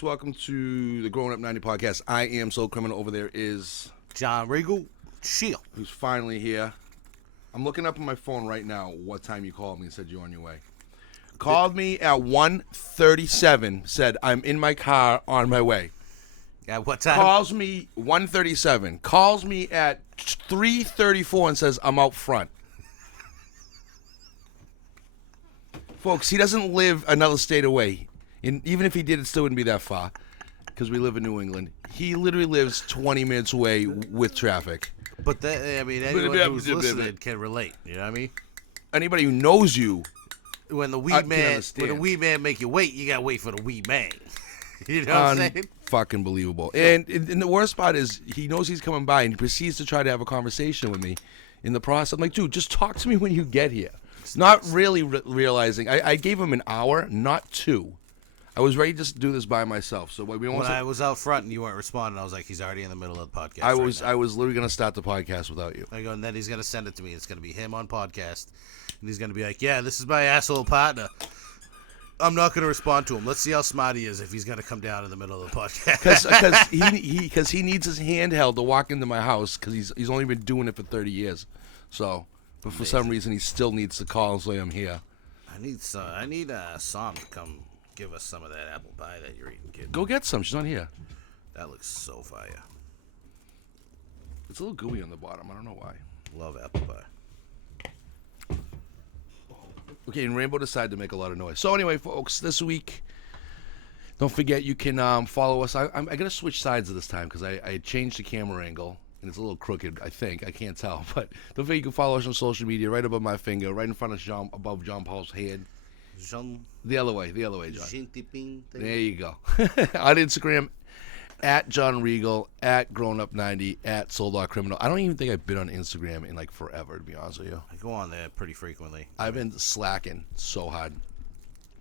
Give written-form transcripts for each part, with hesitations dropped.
folks. Welcome to the Growing Up 90 podcast. I am Soul Criminal. Over there is John Regal, Shield, who's finally here. I'm looking up on my phone right now what time you called me and said you're on your way. Called me at 1:37, said I'm in my car on my way. At what time? Calls me 1:37. Calls me at 3:34 and says I'm out front. Folks, he doesn't live another state away. And even if he did, it still wouldn't be that far because we live in New England. He literally lives 20 minutes away with traffic. But anyone who's listening can relate. You know what I mean? Anybody who knows you, when the weed man make you wait, you gotta wait for the weed man. You know what I'm saying? Fucking believable. And the worst part is he knows he's coming by and he proceeds to try to have a conversation with me in the process. I'm like, dude, just talk to me when you get here. Not really realizing. I gave him an hour, not 2. I was ready to just do this by myself. So when I was out front and you weren't responding, I was like, he's already in the middle of the podcast. I was literally going to start the podcast without you. I go, and then he's going to send it to me. It's going to be him on podcast. And he's going to be like, yeah, this is my asshole partner. I'm not going to respond to him. Let's see how smart he is if he's going to come down in the middle of the podcast. Because he needs his handheld to walk into my house because he's only been doing it for 30 years. So, but for some reason, he still needs to call and say I'm here. I need Sam to come give us some of that apple pie that you're eating, kid. Go get some. She's not here. That looks so fire. It's a little gooey on the bottom. I don't know why. Love apple pie. Okay, and Rainbow decided to make a lot of noise. So anyway, folks, this week, don't forget you can follow us. I'm going to switch sides this time because I changed the camera angle, and it's a little crooked, I think. I can't tell. But don't forget you can follow us on social media right above my finger, right in front of above John Paul's head. The other way, John. There you go. On Instagram, at John Regal, at Grown Up 90, at Soul Criminal. I don't even think I've been on Instagram in like forever, to be honest with you. I go on there pretty frequently. I've been slacking so hard.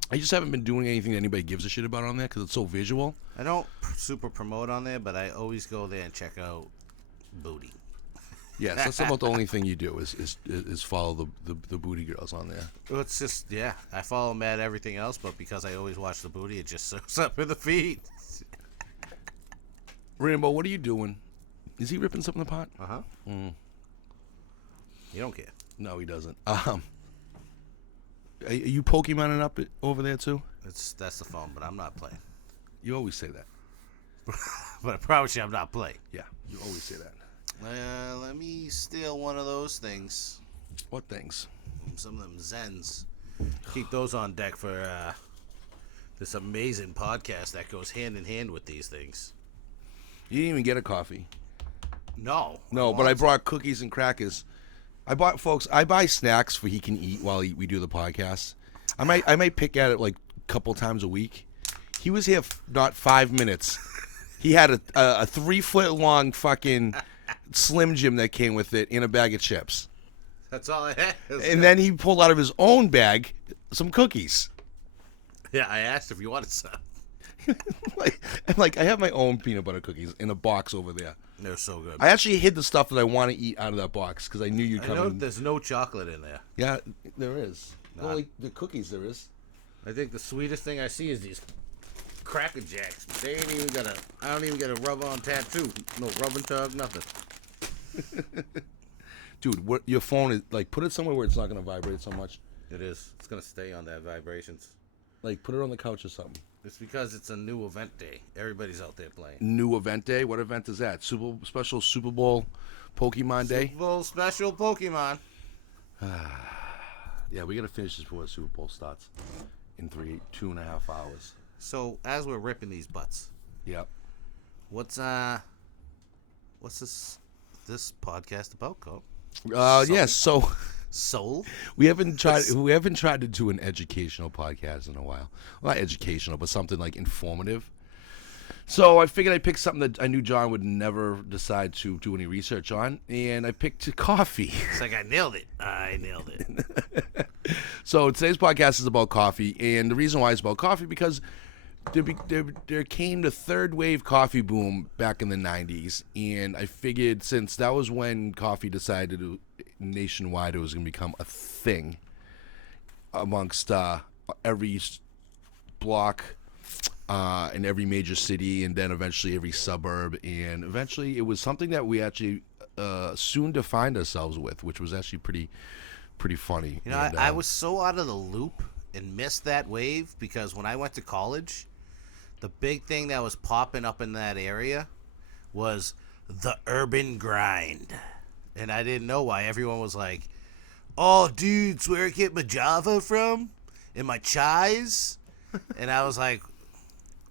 I just haven't been doing anything that anybody gives a shit about on there because it's so visual. I don't super promote on there, but I always go there and check out booty. Yes, that's about the only thing you do is follow the booty girls on there. Well, it's just, yeah, I follow them at everything else, but because I always watch the booty, it just shows up in the feed. Rambo, what are you doing? Is he ripping something apart? Uh-huh. Mm. You don't care. No, he doesn't. Are you Pokemoning up over there, too? That's the phone, but I'm not playing. You always say that. But I promise you I'm not playing. Yeah, you always say that. Let me steal one of those things. What things? Some of them Zens. Keep those on deck for this amazing podcast that goes hand in hand with these things. You didn't even get a coffee. No, but I brought cookies and crackers. I buy snacks for he can eat while we do the podcast. I might pick at it like a couple times a week. He was here not 5 minutes. He had a 3-foot-long fucking Slim Jim that came with it in a bag of chips. That's all I had. And then he pulled out of his own bag some cookies. Yeah, I asked if you wanted some. I have my own peanut butter cookies in a box over there. They're so good. I actually hid the stuff that I want to eat out of that box because I knew you'd come. I know there's no chocolate in there. Yeah, there is. Nah. Only the cookies there is. I think the sweetest thing I see is these Cracker Jacks. They ain't even got I don't even get a rub-on tattoo. No rub and tug, nothing. Dude, your phone is put it somewhere where it's not gonna vibrate so much. It is. It's gonna stay on that vibrations. Put it on the couch or something. It's because it's a new event day. Everybody's out there playing. New event day? What event is that? Special Super Bowl Pokemon Day? Super Bowl special Pokemon. Yeah, we gotta finish this before the Super Bowl starts in 2.5 hours. So as we're ripping these butts. Yep. What's this podcast about, Cope? Yes. So. Soul? We haven't tried to do an educational podcast in a while. Well, not educational, but something informative. So I figured I'd pick something that I knew John would never decide to do any research on, and I picked coffee. It's like I nailed it. So today's podcast is about coffee, and the reason why it's about coffee because there came the third wave coffee boom back in the 90s, and I figured since that was when coffee decided to nationwide it was going to become a thing amongst every block, in every major city, and then eventually every suburb, and eventually it was something that we actually soon defined ourselves with, which was actually pretty funny. You know, And, I was so out of the loop and missed that wave because when I went to college, the big thing that was popping up in that area was the urban grind. And I didn't know why. Everyone was like, oh, dude, it's where I get my Java from and my chais. And I was like,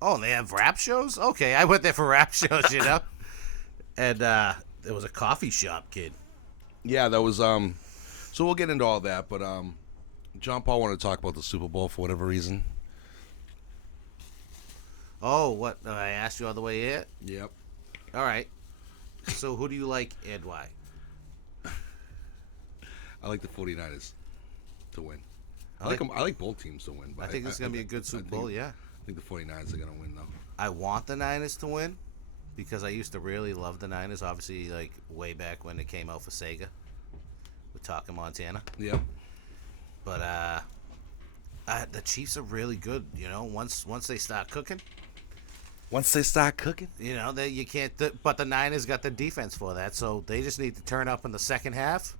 oh, and they have rap shows? Okay, I went there for rap shows, you know? And there was a coffee shop, kid. yeah, that was so we'll get into all that, but John Paul wanted to talk about the Super Bowl for whatever reason. Oh, what? I asked you all the way here? Yep. All right. So who do you like and why? I like the 49ers to win. I like both teams to win. But I think this is going to be a good Super Bowl, yeah. I think the 49ers are going to win, though. I want the Niners to win because I used to really love the Niners, obviously, like, way back when it came out for Sega with Talking Montana. Yep. But the Chiefs are really good, you know, once they start cooking. Once they start cooking? You know, you can't. But the Niners got the defense for that, so they just need to turn up in the second half.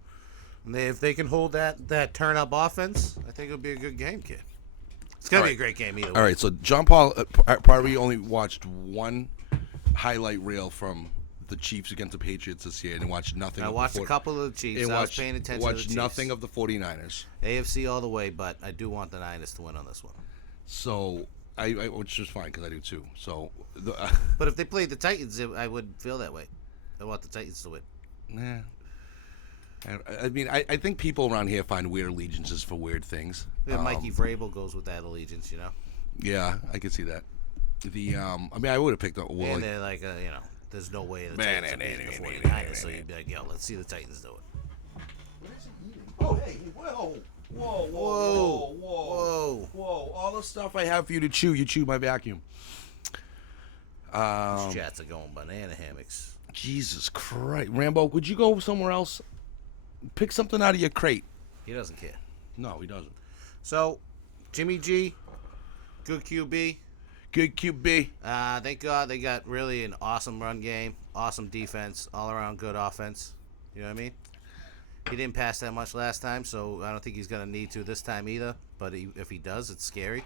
And if they can hold that turn up offense, I think it'll be a good game, kid. It's gonna be a great game either way. All right, so John Paul probably only watched one highlight reel from the Chiefs against the Patriots this year, and watched nothing. I watched a couple of the Chiefs. I was paying attention to the Chiefs. Watched nothing of the 49ers. AFC all the way, but I do want the Niners to win on this one. So which is fine because I do too. So, but if they played the Titans, I would feel that way. I want the Titans to win. Nah. I mean, I think people around here find weird allegiances for weird things. Yeah, Mikey Vrabel goes with that allegiance, you know. Yeah, I can see that. I mean, I would have picked up. Well, and they're like, you know, there's no way the Titans are beating the 49ers, so you'd be like, yo, let's see the Titans do it. What is he eating? Oh, hey, whoa! All the stuff I have for you to chew, you chew my vacuum. These chats are going banana hammocks. Jesus Christ, Rambo, would you go somewhere else? Pick something out of your crate. He doesn't care. No, he doesn't. So, Jimmy G, good QB. Good QB. Thank God they got really an awesome run game, awesome defense, all around good offense. You know what I mean? He didn't pass that much last time, so I don't think he's going to need to this time either. But if he does, it's scary.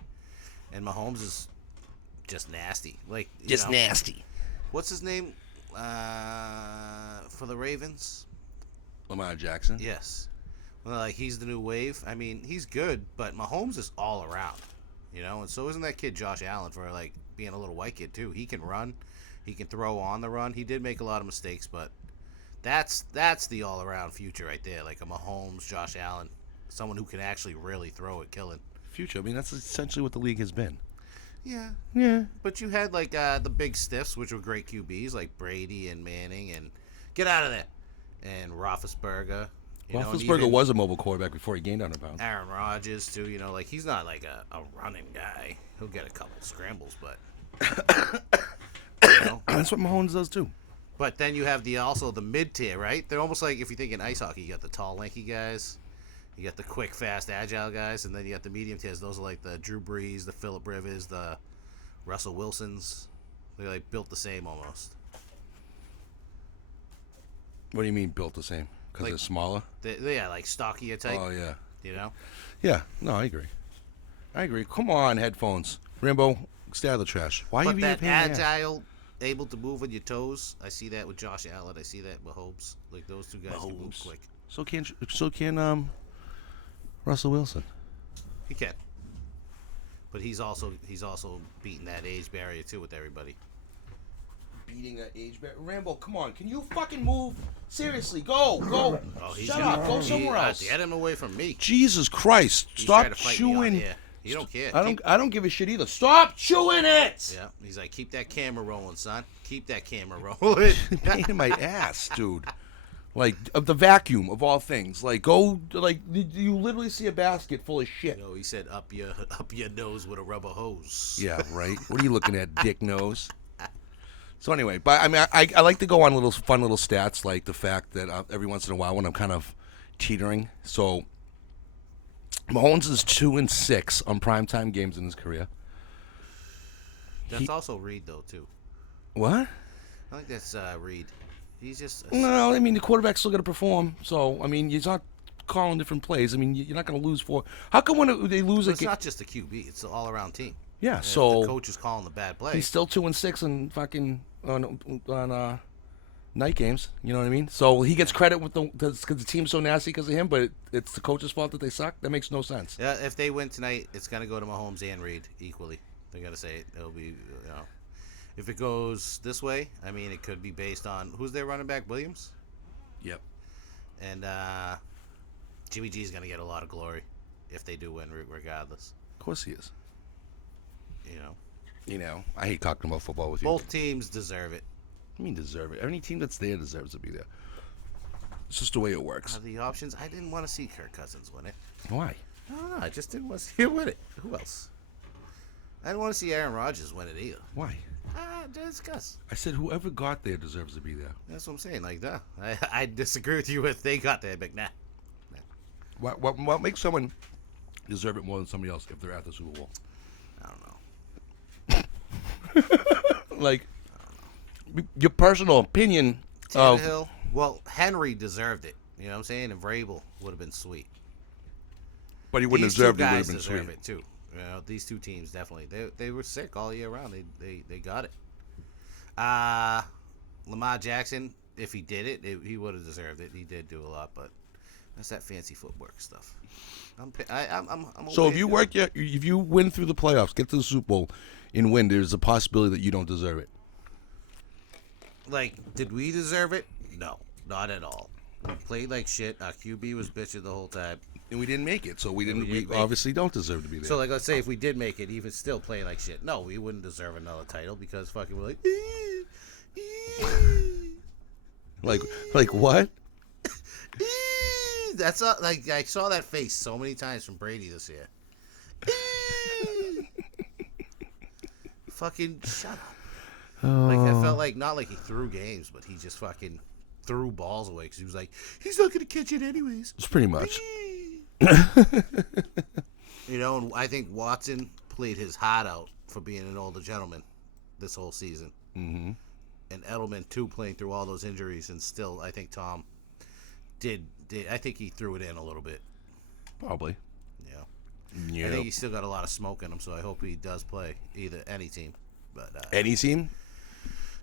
And Mahomes is just nasty. Nasty. What's his name for the Ravens? Lamar Jackson? Yes. Well, like, he's the new wave. I mean, he's good, but Mahomes is all around. You know, and so isn't that kid Josh Allen for, like, being a little white kid, too. He can run. He can throw on the run. He did make a lot of mistakes, but that's the all-around future right there. Like a Mahomes, Josh Allen, someone who can actually really throw it, kill it. Future. I mean, that's essentially what the league has been. Yeah. Yeah. But you had, like, the big stiffs, which were great QBs, like Brady and Manning, and get out of there. And Roethlisberger. Roethlisberger was a mobile quarterback before he gained 100 pounds. Aaron Rodgers, too. You know, like, he's not, like, a running guy. He'll get a couple scrambles, but... you know? That's what Mahomes does, too. But then you have also the mid-tier, right? They're almost like, if you think in ice hockey, you got the tall, lanky guys. You got the quick, fast, agile guys. And then you got the medium tiers. Those are like the Drew Brees, the Phillip Rivers, the Russell Wilsons. They're, like, built the same almost. What do you mean built the same? Because they're smaller? Yeah, like stockier type. Oh, yeah. You know? Yeah. No, I agree. Come on, headphones. Rambo, stay out of the trash. Why are you being that agile, able to move on your toes, I see that with Josh Allen. I see that with Mahomes. Like, those two guys can move quick. So can Russell Wilson. He can. But he's also beating that age barrier, too, with everybody. Beating that age barrier. Rambo, come on. Can you fucking move? Seriously, go. Oh, Shut up. Go somewhere else. Get him away from me. Jesus Christ. Stop chewing. You don't care. I don't give a shit either. Stop chewing it. Yeah. He's like, keep that camera rolling, son. Keep that camera rolling. Pain in my ass, dude. Like, of the vacuum of all things. Like, go, like, you literally see a basket full of shit. No, he said up your nose with a rubber hose. Yeah, right. What are you looking at, dick nose? So anyway, but I mean, I like to go on fun little stats, like the fact that every once in a while when I'm kind of teetering. So Mahomes is 2-6 on primetime games in his career. That's also Reed, though, too. What? I think that's Reed. He's just... No, I mean, the quarterback's still got to perform. So, I mean, he's not calling different plays. I mean, you're not going to lose four. How come when they lose a It's game? not just the QB. It's the all-around team. Yeah, And so if the coach is calling the bad play. he's still 2-6 and fucking on night games. You know what I mean? So he gets credit with because the team's so nasty because of him, but it's the coach's fault that they suck. That makes no sense. Yeah, if they win tonight, it's going to go to Mahomes and Reed equally. They got to say it. It'll be, if it goes this way, I mean, it could be based on who's their running back, Williams? Yep. And Jimmy G's going to get a lot of glory if they do win, regardless. Of course he is. You know, I hate talking about football with you. both teams deserve it. I mean, deserve it. Any team that's there deserves to be there. It's just the way it works. The options, I didn't want to see Kirk Cousins win it. Why? I don't know. I just didn't want to see him win it. Who else? I didn't want to see Aaron Rodgers win it either. Why? Discuss. I said whoever got there deserves to be there. That's what I'm saying. Like, nah. I disagree with you if they got there, but nah. What makes someone deserve it more than somebody else if they're at the Super Bowl? I don't know. Like, your personal opinion of... Tannehill, well, Henry deserved it. You know what I'm saying? And Vrabel would have been sweet. But he wouldn't These have deserved two it. Would guys have been deserve sweet. it too. You know, these two teams definitely. They were sick all year round. They got it. Lamar Jackson, if he did it, he would have deserved it. He did do a lot, but that's that fancy footwork stuff. I'm So if you if you win through the playoffs, get to the Super Bowl, and win, there's a possibility that you don't deserve it. Like, did we deserve it? No, not at all. We played like shit. Our QB was bitching the whole time. And we didn't make it, so we didn't obviously don't deserve to be there. So, like, let's say if we did make it, even still playing like shit, no, we wouldn't deserve another title because fucking we're like what? That's not, like, I saw that face so many times from Brady this year. Fucking shut up. Like, I felt like, not like he threw games, but he just fucking threw balls away because he was like, he's not going to catch it anyways. It's pretty much. You know, and I think Watson played his heart out for being an older gentleman this whole season. Mm-hmm. And Edelman, too, playing through all those injuries. And still, I think Tom did I think he threw it in a little bit. Probably. Yeah. I think he's still got a lot of smoke in him, so I hope he does play any team. But any team?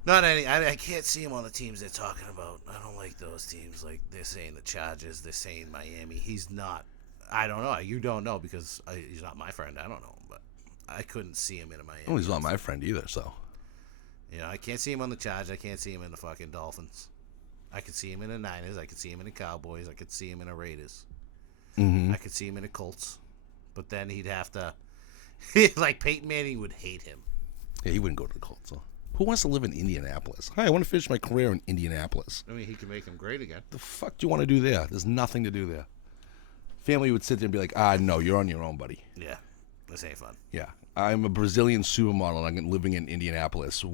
Not any. I can't see him on the teams they're talking about. I don't like those teams. Like, they're saying the Chargers, they're saying Miami. He's not. I don't know. You don't know because he's not my friend. I don't know him, but I couldn't see him in a Miami. Well, he's not my friend either, so. You know, I can't see him on the Chargers. I can't see him in the fucking Dolphins. I could see him in the Niners. I could see him in the Cowboys. I could see him in the Raiders. Mm-hmm. I could see him in the Colts. But then he'd have to, like, Peyton Manning would hate him. Yeah, he wouldn't go to the Colts, though. Who wants to live in Indianapolis? Hi, I want to finish my career in Indianapolis. I mean, he could make him great again. The fuck do you want to do there? There's nothing to do there. Family would sit there and be like, no, you're on your own, buddy. Yeah, this ain't fun. Yeah. I'm a Brazilian supermodel and I'm living in Indianapolis.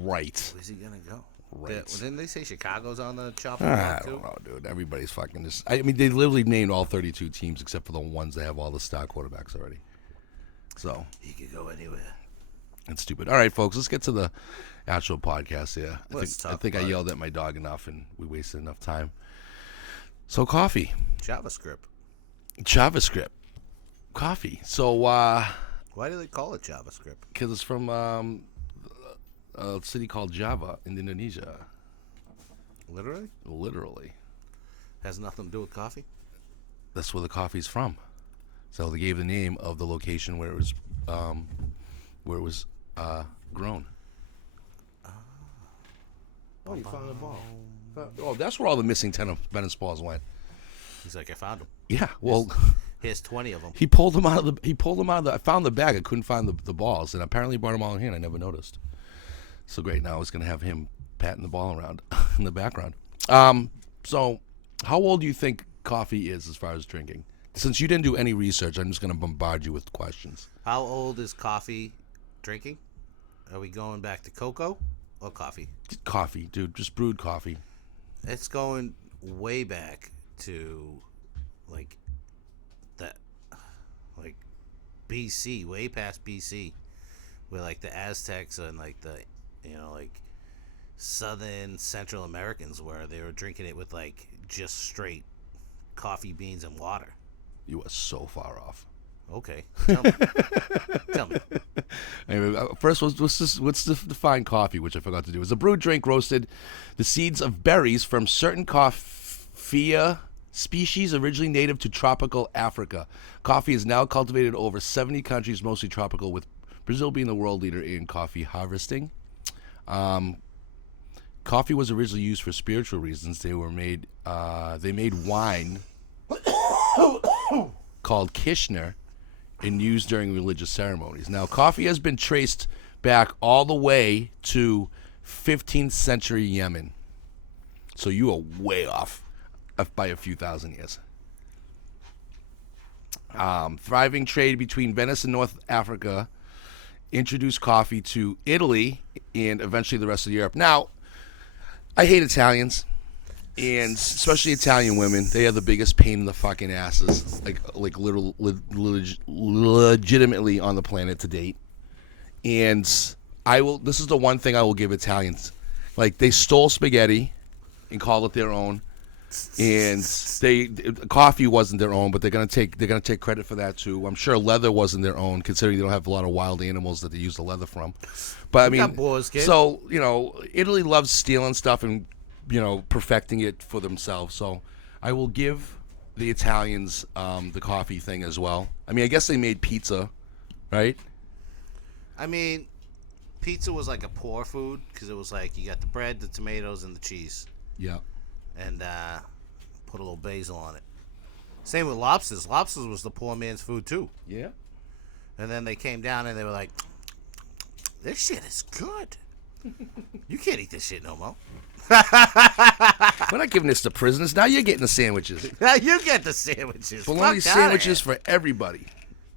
Right. Where's he going to go? Right. Didn't they say Chicago's on the chopping I block, too? don't know, dude. Everybody's fucking just... I mean, they literally named all 32 teams except for the ones that have all the star quarterbacks already. So... He could go anywhere. It's stupid. All right, folks, let's get to the actual podcast here. I think I about yelled at my dog enough and we wasted enough time. So, coffee. JavaScript. Coffee. So, Why do they call it JavaScript? because it's from a city called Java in Indonesia. Literally? Literally. Has nothing to do with coffee? That's where the coffee's from. So they gave the name of the location where it was grown. Oh, you found the ball. Oh, that's where all the missing tennis balls went. He's like, I found him. Yeah, well, Here's 20 of them. he pulled them out of the. I found the bag. I couldn't find the balls, and apparently he brought them all in hand. I never noticed. So great. Now I was gonna have him patting the ball around in the background. So how old do you think coffee is as far as drinking? Since you didn't do any research, I'm just gonna bombard you with questions. How old is coffee drinking? Are we going back to cocoa or coffee? Coffee, dude. Just brewed coffee. It's going way back to like BC, way past BC, where like the Aztecs and like the, like Southern Central Americans were. They were drinking it with like just straight coffee beans and water. You are so far off. Okay, tell me. Tell me. Anyway, first, what's define coffee, which I forgot to do. Is a brewed drink roasted the seeds of berries from certain coffea species originally native to tropical Africa. Coffee is now cultivated in over 70 countries, mostly tropical, with Brazil being the world leader in coffee harvesting. Coffee was originally used for spiritual reasons. They made wine called Kishner and used during religious ceremonies. Now, coffee has been traced back all the way to 15th century Yemen. So you are way off by a few thousand years. Thriving trade between Venice and North Africa introduced coffee to Italy and eventually the rest of Europe. Now, I hate Italians, and especially Italian women. They are the biggest pain in the fucking asses, like legitimately on the planet to date. And this is the one thing I will give Italians. Like, they stole spaghetti and called it their own. And coffee wasn't their own, but they're gonna take credit for that too. I'm sure leather wasn't their own, considering they don't have a lot of wild animals that they use the leather from. But I mean, so Italy loves stealing stuff and perfecting it for themselves. So I will give the Italians the coffee thing as well. I mean, I guess they made pizza, right? I mean, pizza was like a poor food because it was like you got the bread, the tomatoes, and the cheese. Yeah. And put a little basil on it. Same with lobsters. Lobsters was the poor man's food too. Yeah. And then they came down and they were like, "This shit is good. You can't eat this shit no more." We're not giving this to prisoners. Now you're getting the sandwiches. Now you get the sandwiches. Bologna sandwiches for everybody,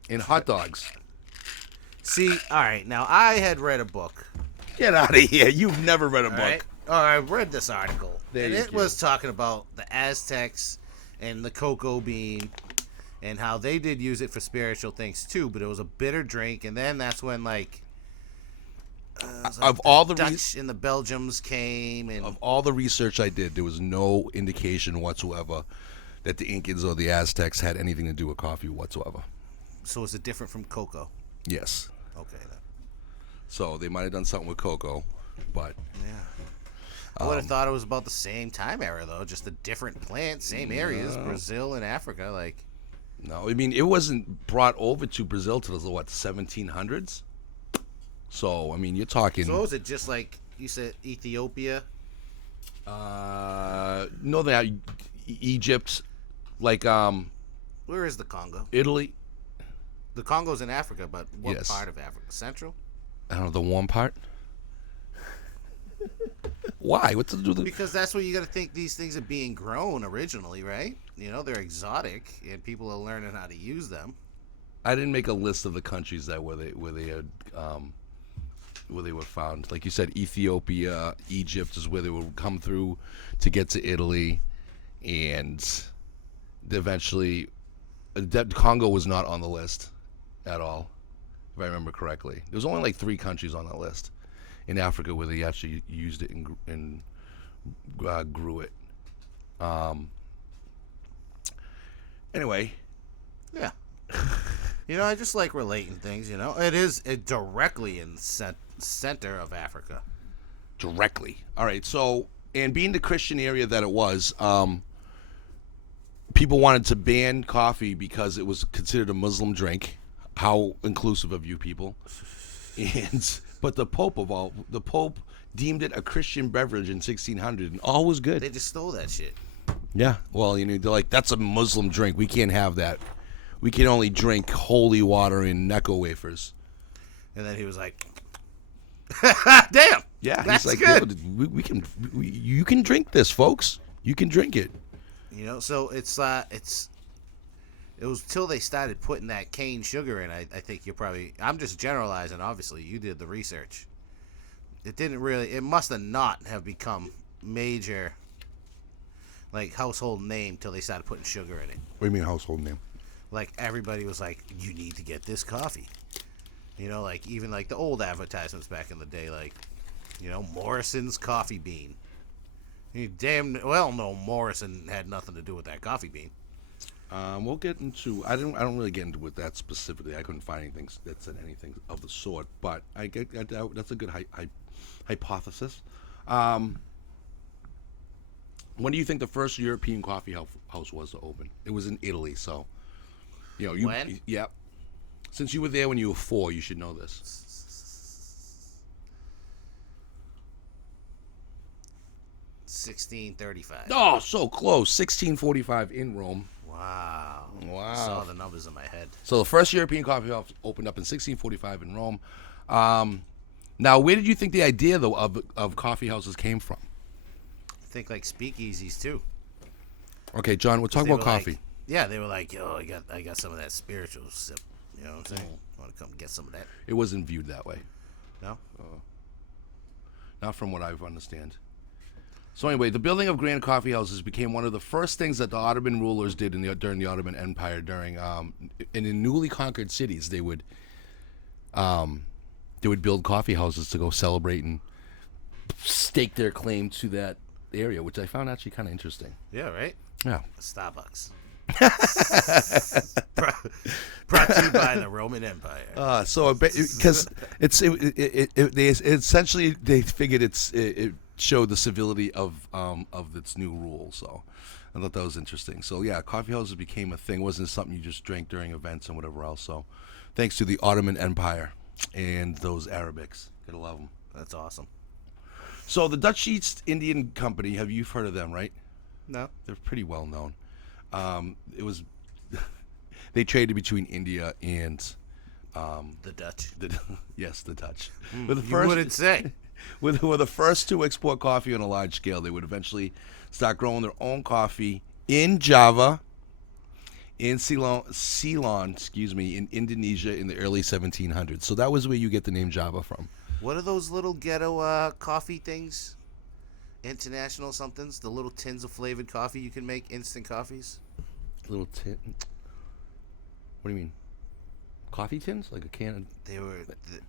and hot dogs. See, all right. Now I had read a book. Get out of here. You've never read a book. Right? I read this article, and it go. was talking about the Aztecs and the cocoa bean, and how they did use it for spiritual things too. But it was a bitter drink, and then that's when all the Dutch and the Belgians came, and of all the research I did, there was no indication whatsoever that the Incans or the Aztecs had anything to do with coffee whatsoever. So is it different from cocoa? Yes. Okay then. So they might have done something with cocoa, but yeah. I would have thought it was about the same time era, though. Just a different plant, same areas, Brazil and Africa. No, I mean, it wasn't brought over to Brazil till the 1700s? So, I mean, you're talking... So is it just like, you said, Ethiopia? No, they Egypt, Where is the Congo? Italy. The Congo's in Africa, but what Yes. part of Africa? Central? I don't know, the warm part? Why? What's to do with the... Because that's where you got to think these things are being grown originally, right? They're exotic, and people are learning how to use them. I didn't make a list of the countries that where they were found. Like you said, Ethiopia, Egypt is where they would come through to get to Italy, and eventually, Congo was not on the list at all, if I remember correctly. There was only 3 countries on that list in Africa where they actually used it and grew it. Anyway. Yeah. I just like relating things, It is directly in center of Africa. Directly. All right, so, and being the Christian area that it was, people wanted to ban coffee because it was considered a Muslim drink. How inclusive of you people. But the Pope deemed it a Christian beverage in 1600, and all was good. They just stole that shit. Yeah, well, they're like, that's a Muslim drink. We can't have that. We can only drink holy water and Necco wafers. And then he was like, "Damn, yeah, that's he's like, good. You can drink this, folks. You can drink it." So it was till they started putting that cane sugar in. I think I'm just generalizing. Obviously, you did the research. It must have not have become major, household name till they started putting sugar in it. What do you mean household name? Everybody was like, "You need to get this coffee," You know, like even like the old advertisements back in the day, like, you know, Morrison's coffee bean. You damn well know Morrison had nothing to do with that coffee bean. We'll get into. I don't really get into with that specifically. I couldn't find anything that said anything of the sort. But I get that's a good hypothesis. When do you think the first European coffee house was to open? It was in Italy, so you know you. When? Yeah. Since you were there when you were 4, you should know this. 1635. Oh, so close. 1645 in Rome. Wow. Wow. I saw the numbers in my head. So the first European coffee house opened up in 1645 in Rome. Now, where did you think the idea, though, of coffee houses came from? I think like speakeasies too. Okay, John, we're talking about coffee. Like, yeah, they were like, yo, I got some of that spiritual sip. You know what I'm saying? Want to come get some of that? It wasn't viewed that way. No? Not from what I understand. So anyway, the building of grand coffee houses became one of the first things that the Ottoman rulers did during the Ottoman Empire. And in newly conquered cities, they would build coffee houses to go celebrate and stake their claim to that area, which I found actually kind of interesting. Yeah, right? Yeah. Starbucks. Brought to you by the Roman Empire. So because they essentially they figured it showed the civility of its new rule. So I thought that was interesting. So yeah, coffee houses became a thing. It wasn't something you just drank during events and whatever else. So thanks to the Ottoman Empire and those Arabics, gotta love them. That's awesome. So the Dutch East Indian Company, you've heard of them, right? No. They're pretty well known. It was they traded between India and The Dutch. Yes, the Dutch. You wouldn't say. Were the first to export coffee on a large scale. They would eventually start growing their own coffee in Java, in Ceylon, in Indonesia in the early 1700s. So that was where you get the name Java from. What are those little ghetto coffee things? International somethings? The little tins of flavored coffee you can make, instant coffees? Little tin. What do you mean? Coffee tins? Like a can of...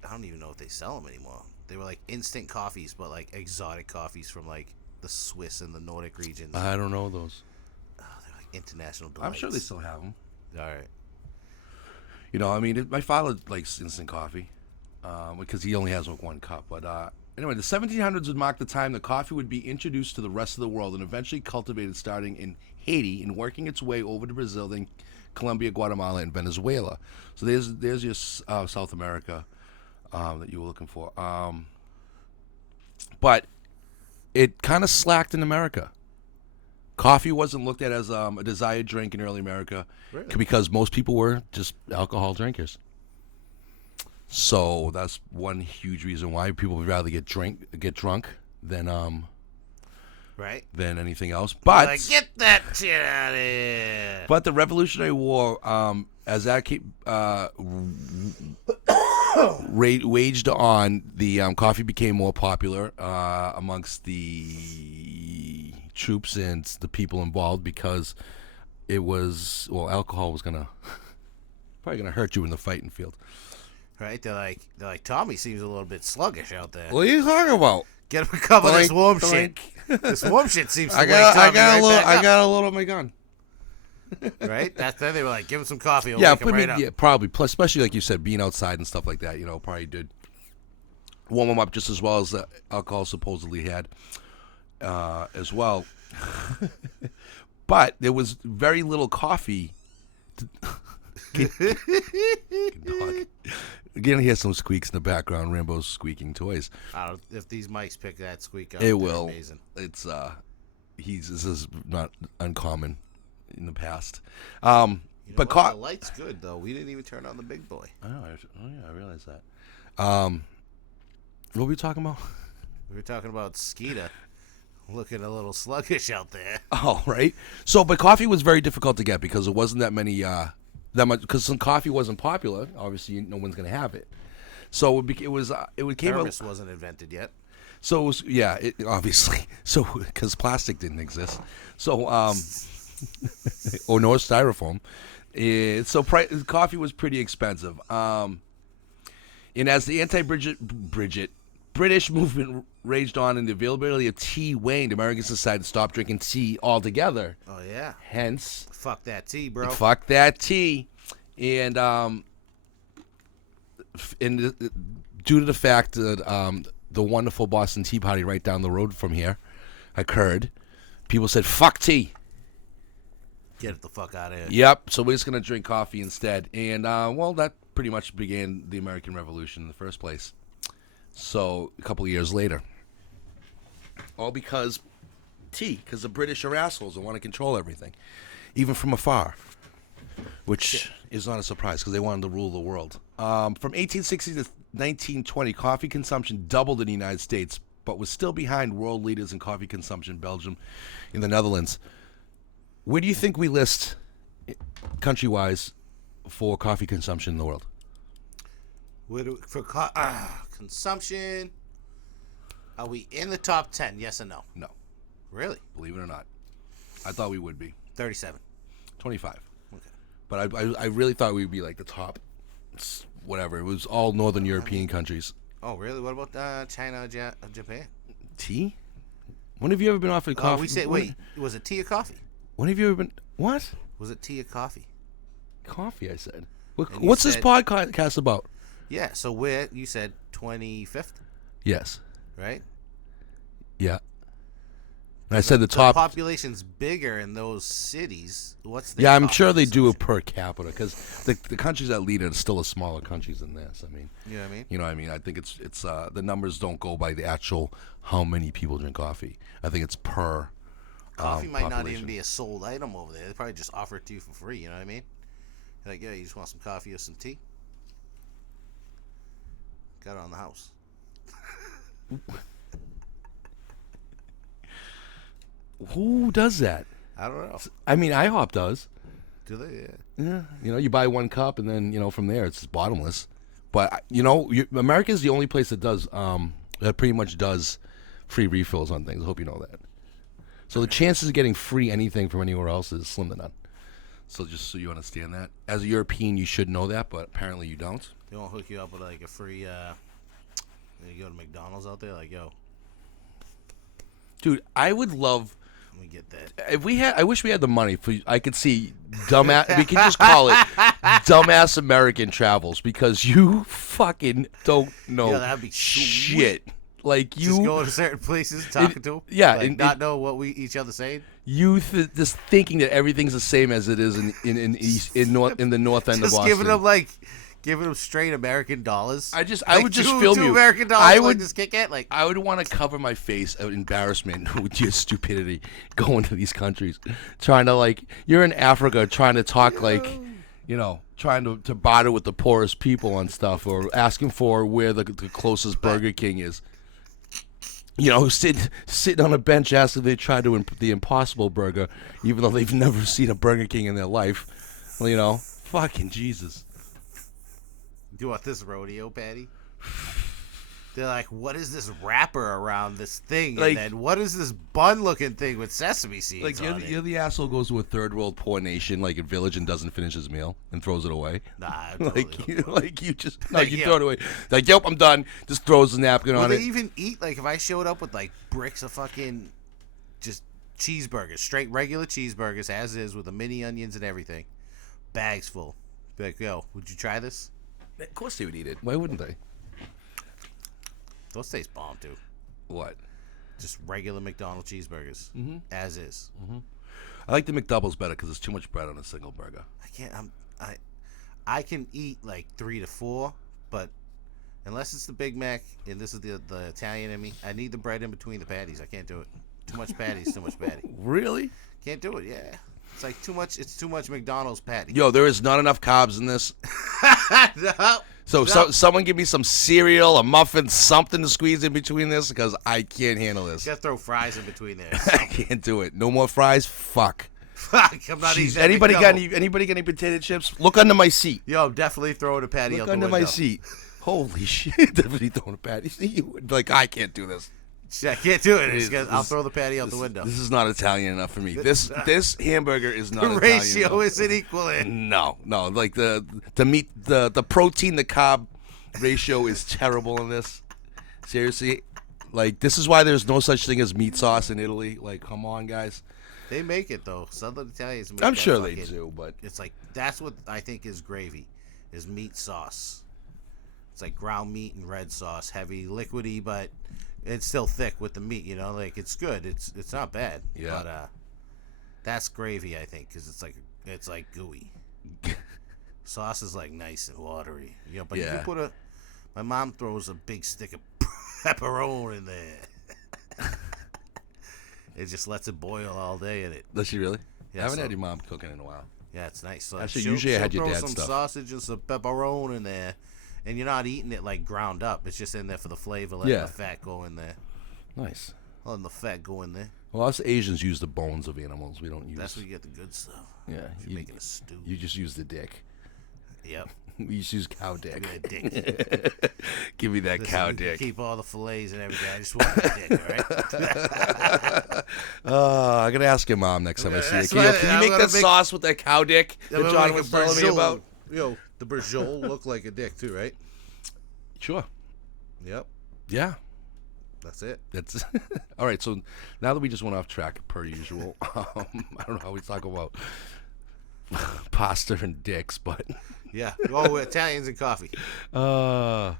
I don't even know if they sell them anymore. They were like instant coffees, but like exotic coffees from like the Swiss and the Nordic regions. I don't know those. Oh, they're like international delights. I'm sure they still have them. All right. You know, I mean, my father likes instant coffee because he only has like one cup. But anyway, the 1700s would mark the time that coffee would be introduced to the rest of the world and eventually cultivated starting in Haiti and working its way over to Brazil, then Colombia, Guatemala, and Venezuela. So there's your South America that you were looking for. But it kind of slacked in America. Coffee wasn't looked at as a desired drink in early America because most people were just alcohol drinkers. So that's one huge reason why people would rather get drunk than than anything else. But like, get that shit out of here. But the Revolutionary War, as that waged on, the coffee became more popular amongst the troops and the people involved because it was alcohol was probably gonna hurt you in the fighting field. Right? They're like Tommy seems a little bit sluggish out there. What are you talking about? Get him a couple of this warm shit. This warm shit seems to wake Tommy I got a little of my gun. Right? That's then they were like, give him some coffee. Yeah, wake him right up. Yeah, probably. Plus, especially like you said, being outside and stuff like that, probably did warm them up just as well as the alcohol supposedly had as well. But there was very little coffee. Dog. You're gonna hear some squeaks in the background. Rambo's squeaking toys. If these mics pick that squeak up, it will. Amazing. It's this is not uncommon in the past. But the light's good though. We didn't even turn on the big boy. Oh yeah, I realize that. What were we talking about? We were talking about Skeeta looking a little sluggish out there. Oh, right. So, but coffee was very difficult to get because there wasn't that many. That much because some coffee wasn't popular. Obviously, no one's gonna have it. So it became Thermos wasn't invented yet. So it was, obviously. So because plastic didn't exist. So or nor styrofoam. So coffee was pretty expensive. And as the British movement raged on and the availability of tea waned, Americans decided to stop drinking tea altogether. Oh, yeah. Hence, Fuck that tea, bro. fuck that tea. And due to the fact that the wonderful Boston Tea Party right down the road from here occurred, people said, fuck tea. Get it the fuck out of here. Yep, so we're just going to drink coffee instead. And, well, that pretty much began the American Revolution in the first place. So, a couple of years later. All because the British are assholes and want to control everything, even from afar. Which is not a surprise because they wanted to rule the world. From 1860 to 1920, coffee consumption doubled in the United States, but was still behind world leaders in coffee consumption, Belgium and the Netherlands. Where do you think we list, country-wise, for coffee consumption in the world? For consumption, are we in the top 10? Yes or no? No. Really? Believe it or not. I thought we would be. 37. 25. Okay. But I really thought we would be like the top, whatever. It was all Northern European countries. Oh, really? What about China, Japan? Tea? When have you ever been offered coffee? Wait, was it tea or coffee? When have you ever been... What? Was it tea or coffee? Coffee, I said. What's this podcast about? Yeah, so you said 25th? Yes. Right? Yeah. And I said the top... The population's bigger in those cities. What's the... Yeah, I'm sure they do it per capita, because the countries that lead it are still smaller countries than this. I mean... You know what I mean? You know what I mean? I think it's the numbers don't go by the actual how many people drink coffee. I think it's per Coffee might population. not even be a sold item over there. They probably just offer it to you for free. You know what I mean? You're like, yeah, you just want some coffee or some tea? Got it on the house. Who does that? I don't know. I mean, IHOP does. Do they? Yeah. Yeah. You know, you buy one cup and then, you know, from there it's bottomless. But, you know, America's the only place that does, that pretty much does free refills on things. I hope you know that. So the chances of getting free anything from anywhere else is slim to none. So just so you understand that. As a European, you should know that, but apparently you don't. They won't hook you up with like a free, you go to McDonald's out there, like, yo. Dude, I would love... Let me get that. If we had, I wish we had the money for. I could see dumbass. We could just call it dumbass American travels because you fucking don't know that'd be shit. Sweet. Like you just going to certain places, talking to them. Yeah, like not know what each other saying. You just thinking that everything's the same as it is in the north end of Boston. Giving them straight American dollars. I would just film you. American dollars. I would just kick it. I would want to cover my face of embarrassment with your stupidity going to these countries, trying to you're in Africa trying to talk trying to barter with the poorest people on stuff or asking for where the closest Burger King is. You know, sitting on a bench asking if they try to the Impossible Burger, even though they've never seen a Burger King in their life. You know, fucking Jesus. Do you want this rodeo patty? They're like, what is this wrapper around this thing? And then what is this bun-looking thing with sesame seeds on it? You're the asshole who goes to a third world poor nation like a village and doesn't finish his meal and throws it away. Nah, I totally you throw it away. Like, yep, I'm done. Just throws the napkin on it. Will they even eat? If I showed up with bricks of fucking just cheeseburgers, straight regular cheeseburgers as is with the mini onions and everything, bags full. Be like, yo, would you try this? Of course they would eat it. Why wouldn't they? Those taste bomb, too. What? Just regular McDonald's cheeseburgers, as is. Mm-hmm. I like the McDoubles better because there's too much bread on a single burger. I can eat 3 to 4, but unless it's the Big Mac and this is the Italian in me, I need the bread in between the patties. I can't do it. Too much patties, too much patty. Really? Can't do it. Yeah. It's too much. It's too much McDonald's patty. Yo, there is not enough carbs in this. No. Someone give me some cereal, a muffin, something to squeeze in between this because I can't handle this. You gotta throw fries in between there. I can't do it. No more fries. Fuck. I'm not eating that. Anybody got any potato chips? Look under my seat. Yo, I'm definitely throwing a patty out the window. Look under my seat. Holy shit! Definitely throwing a patty. See, you would be like, I can't do this. I can't do it. I'll throw the patty out the window. This is not Italian enough for me. This hamburger is not Italian. The ratio isn't equal. No. Like the meat, the protein, the carb, ratio is terrible in this. Seriously, like this is why there's no such thing as meat sauce in Italy. Like, come on, guys. They make it though. Southern Italians make I'm that sure they fucking- do, but It's like that's what I think is gravy, is meat sauce. It's like ground meat and red sauce, heavy, liquidy, but it's still thick with the meat. You know, like it's good. It's not bad. Yeah. But that's gravy, I think, because it's like gooey. Sauce is like nice and watery. You know, but you Yeah. can put my mom throws a big stick of pepperoni in there. It just lets it boil all day in it. does she really? Yeah, I haven't so- had your mom cooking in a while. Yeah, it's nice. So Actually, she'll- usually I had she'll your throw dad's some stuff. sausage and some pepperoni in there, and you're not eating it like ground up. It's just in there for the flavor, letting Yeah. the fat go in there. Nice. Letting the fat go in there. Well, us Asians use the bones of animals. We don't use. That's where you get the good stuff. Yeah, If you're making a stew. you just use the dick. Yep. We just use cow dick. Give me that dick. Give me that Listen, cow you can dick. keep all the fillets and everything. I just want the dick, all right? I gotta ask your mom next time I see That's her. Can you, why can you I'm make gonna that make- sauce with that cow dick that John was telling me about? Yo, the brajol look like a dick too, right? Sure. Yep. Yeah. That's it. That's all right. So now that we just went off track per usual, I don't know how we talk about pasta and dicks, but Yeah. Oh, Italians and coffee. but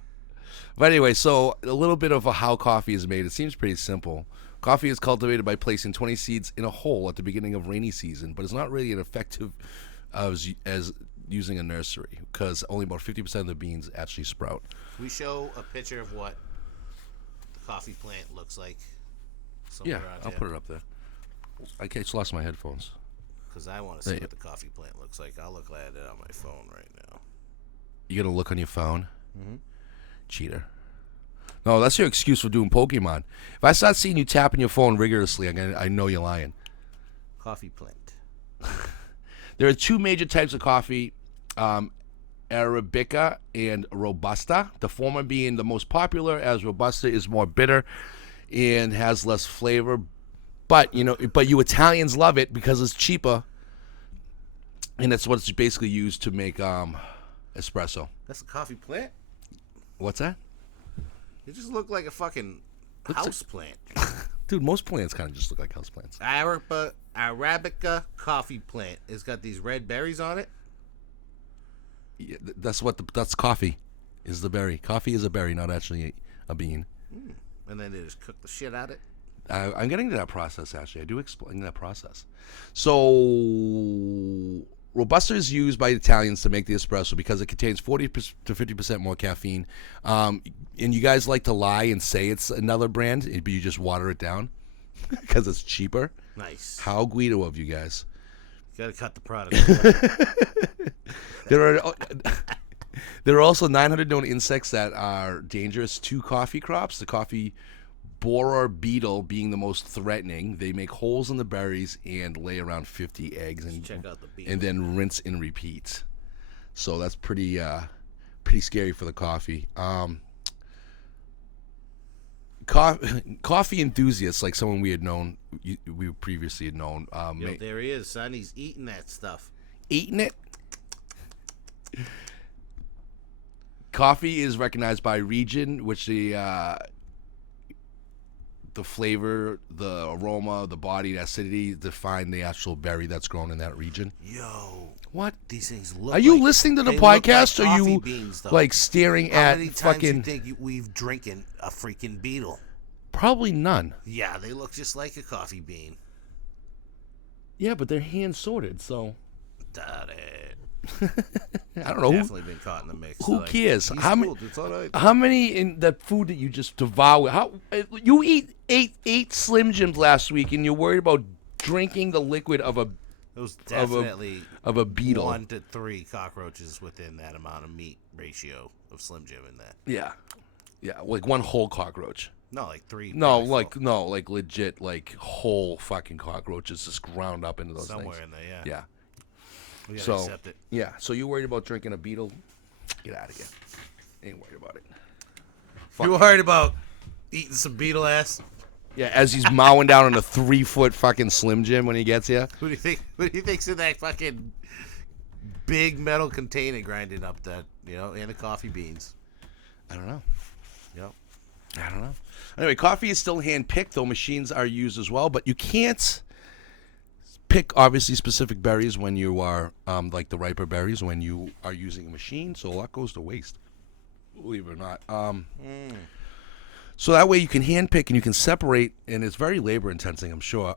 anyway, so a little bit of how coffee is made. It seems pretty simple. Coffee is cultivated by placing 20 seeds in a hole at the beginning of rainy season, but it's not really an effective as using a nursery because only about 50% of the beans actually sprout. We show a picture of what the coffee plant looks like. Yeah, I'll put it up there. I just lost my headphones. Because I want to see what the coffee plant looks like. I'll look at it on my phone right now. You gonna look on your phone? Mm-hmm. Cheater. No, that's your excuse for doing Pokemon. If I start seeing you tapping your phone rigorously, I know you're lying. Coffee plant. There are two major types of coffee, Arabica and Robusta. The former being the most popular, as Robusta is more bitter and has less flavor. But you Italians love it because it's cheaper, and that's what it's basically used to make espresso. That's a coffee plant? What's that? It just looked like a fucking house plant. Dude, most plants kind of just look like houseplants. Arabica coffee plant. It's got these red berries on it. Yeah, that's coffee. Is the berry? Coffee is a berry, not actually a bean. And then they just cook the shit out of it. I'm getting to that process, actually. I do explain that process. So, Robusta is used by Italians to make the espresso because it contains 40 to 50% more caffeine. And you guys like to lie and say it's another brand, but you just water it down because it's cheaper. Nice. How Guido of you guys. Gotta cut the product. There are also 900 known insects that are dangerous to coffee crops. The coffee borer beetle being the most threatening. They make holes in the berries and lay around 50 eggs, and Check out the beetle. and then rinse and repeat. So that's pretty scary for the coffee. Coffee enthusiasts, like someone we previously had known, Yo, there he is, son. He's eating that stuff. eating it. Coffee is recognized by region, which the flavor, the aroma, the body, the acidity define the actual berry that's grown in that region. Yo, What? these things look. Are you like, listening to the they look like podcast, or coffee you beans, though. like staring How at many times fucking? you think we've drinking a freaking beetle? Probably none. Yeah, they look just like a coffee bean. Yeah, but they're hand sorted, so Got it. I don't know. Definitely been caught in the mix. Who Like, cares? he's How many? cool, it's all right. How many in the food that you just devour? How you ate Slim Jims last week, and you're worried about drinking the liquid of a It was definitely beetle? 1 to 3 cockroaches within that amount of meat ratio of Slim Jim in that. Yeah, like one whole cockroach. No, like 3. No, probably like legit, like whole fucking cockroaches just ground up into those somewhere things. in there. Yeah. Yeah. We gotta So accept it. yeah, so you worried about drinking a beetle? Get out of here. Ain't worried about it. You worried about eating some beetle ass? Yeah, as he's mowing down on a 3-foot fucking Slim Jim when he gets here. Who do you think? Who do you think's in that fucking big metal container grinding up that and the coffee beans? I don't know. Yep. I don't know. Anyway, coffee is still hand-picked, though machines are used as well. But you can't pick, obviously, specific berries when you are, like the riper berries, when you are using a machine. So a lot goes to waste, believe it or not. So that way you can hand-pick and you can separate, and it's very labor-intensive, I'm sure,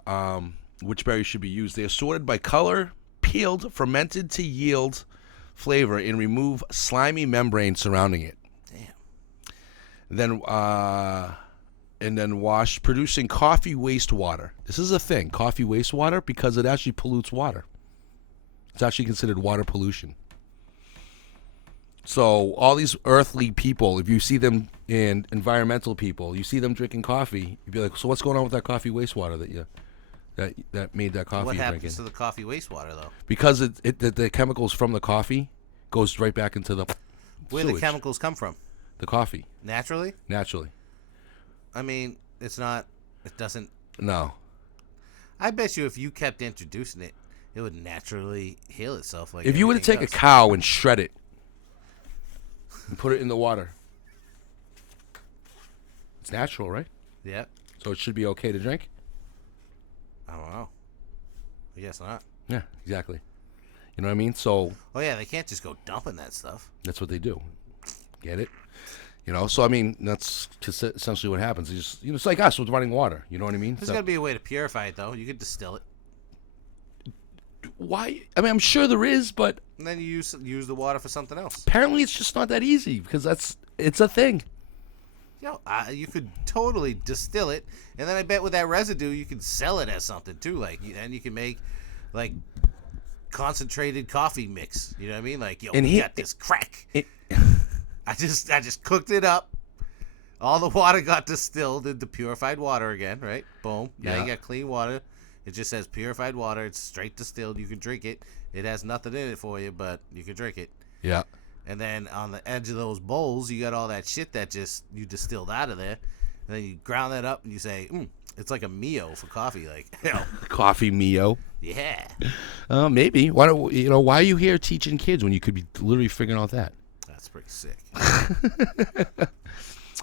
which berries should be used. They are sorted by color, peeled, fermented to yield flavor, and remove slimy membrane surrounding it. Then washed, producing coffee wastewater. This is a thing, coffee wastewater, because it actually pollutes water. It's actually considered water pollution. So all these earthly people, if you see them, in environmental people, you see them drinking coffee, you'd be like, so what's going on with that coffee wastewater that made that coffee What you're happens drinking? to the coffee wastewater, though? Because the chemicals from the coffee goes right back into the Where sewage. the chemicals come from? The coffee, Naturally? naturally. I mean, it's not. It doesn't. No. I bet you if you kept introducing it, it would naturally heal itself. Like If you were to take everything a cow and shred it and put it in the water, it's natural, right? does. Yep. So it should be okay to drink? I don't know. I guess not. Yeah, exactly. You know what I mean? So Oh yeah, they can't just go dumping that stuff. that's what they do. Get it? You know, so I mean, that's essentially what happens. You just, it's like us with running water. You know what I mean? There's So- got to be a way to purify it, though. You could distill it, why? I mean, I'm sure there is, but and then you use the water for something else. apparently it's just not that easy because it's a thing. You could totally distill it, and then I bet with that residue, you could sell it as something too. Like, and you can make like concentrated coffee mix. You know what I mean? Like, And we got this crack. I just cooked it up. All the water got distilled into purified water again, right? Boom. Now Yeah. you got clean water. It just says purified water. It's straight distilled. You can drink it. It has nothing in it for you, but you can drink it. Yeah. And then on the edge of those bowls, you got all that shit that just you distilled out of there. And then you ground that up and you say, it's like a Mio for coffee. Like, hell, Coffee Mio. yeah. Maybe. Why are you here teaching kids when you could be literally figuring out that? That's pretty sick.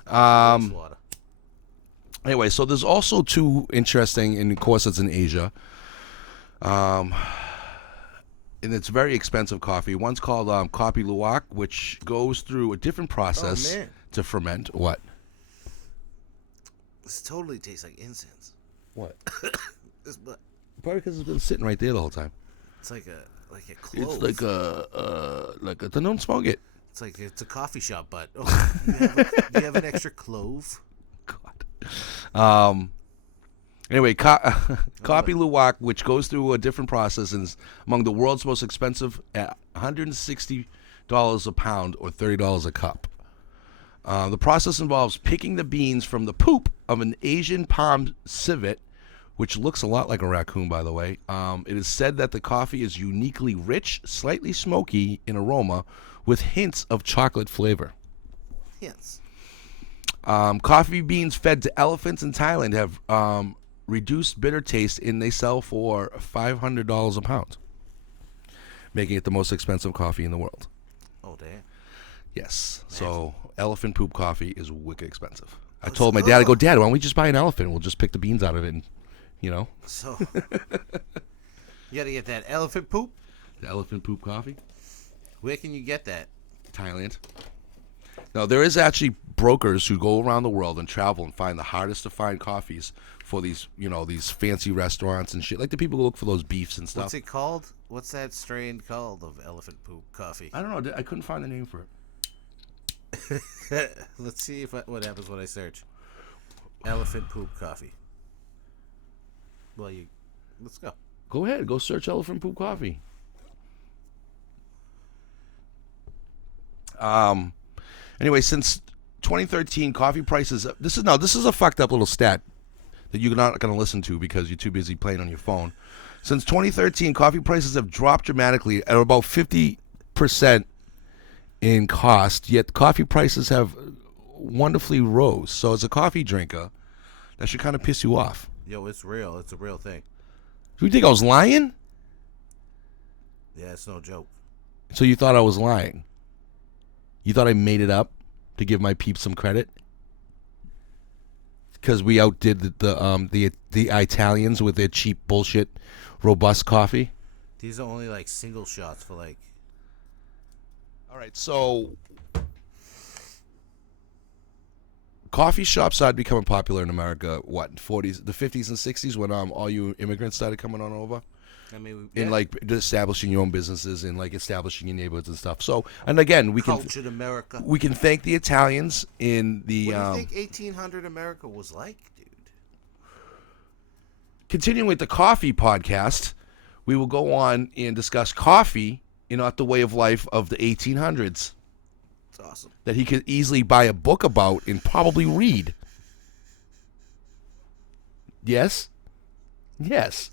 Water. Anyway, so there's also two interesting, and of course it's in Asia. And it's very expensive coffee. One's called Kopi Luwak, which goes through a different process man. to ferment. What? This totally tastes like incense. What? But Probably because it's been sitting right there the whole time. it's like a clove. It's like a don't smoke it. It's like it's a coffee shop, but do you have an extra clove? God. Anyway, Kopi Luwak, which goes through a different process, and is among the world's most expensive at $160 a pound or $30 a cup. The process involves picking the beans from the poop of an Asian palm civet, which looks a lot like a raccoon, by the way. It is said that the coffee is uniquely rich, slightly smoky in aroma, with hints of chocolate flavor. Yes. Coffee beans fed to elephants in Thailand have reduced bitter taste, and they sell for $500 a pound, making it the most expensive coffee in the world. Oh damn. Yes. So elephant poop coffee is wicked expensive. I told my dad, I go, Dad, why don't we just buy an elephant? We'll just pick the beans out of it, and So you gotta get that elephant poop. the elephant poop coffee. Where can you get that? Thailand. Now, there is actually brokers who go around the world and travel and find the hardest to find coffees for these, these fancy restaurants and shit. Like the people who look for those beefs and stuff. What's it called? What's that strain called of elephant poop coffee? I don't know. I couldn't find the name for it. Let's see what happens when I search elephant poop coffee. Well, let's go. Go ahead. Go search elephant poop coffee. Anyway, since 2013, coffee prices. This is a fucked up little stat that you're not going to listen to because you're too busy playing on your phone. Since 2013, coffee prices have dropped dramatically at about 50% in cost. Yet coffee prices have wonderfully rose. So as a coffee drinker, that should kind of piss you off. Yo, it's real. It's a real thing. You think I was lying? Yeah, it's no joke. So you thought I was lying? You thought I made it up to give my peeps some credit. Because we outdid the Italians with their cheap bullshit robust coffee. These are only like single shots for like. All right, so coffee shops started becoming popular in America. What, the 50s and 60s when all you immigrants started coming on over. I mean, in like establishing your own businesses and like establishing your neighborhoods and stuff. So, and again, cultured America. We can thank the Italians in the. What do you think 1800 America was like, dude? Continuing with the coffee podcast, we will go on and discuss coffee and not the way of life of the 1800s. It's awesome. That he could easily buy a book about and probably read. Yes? Yes.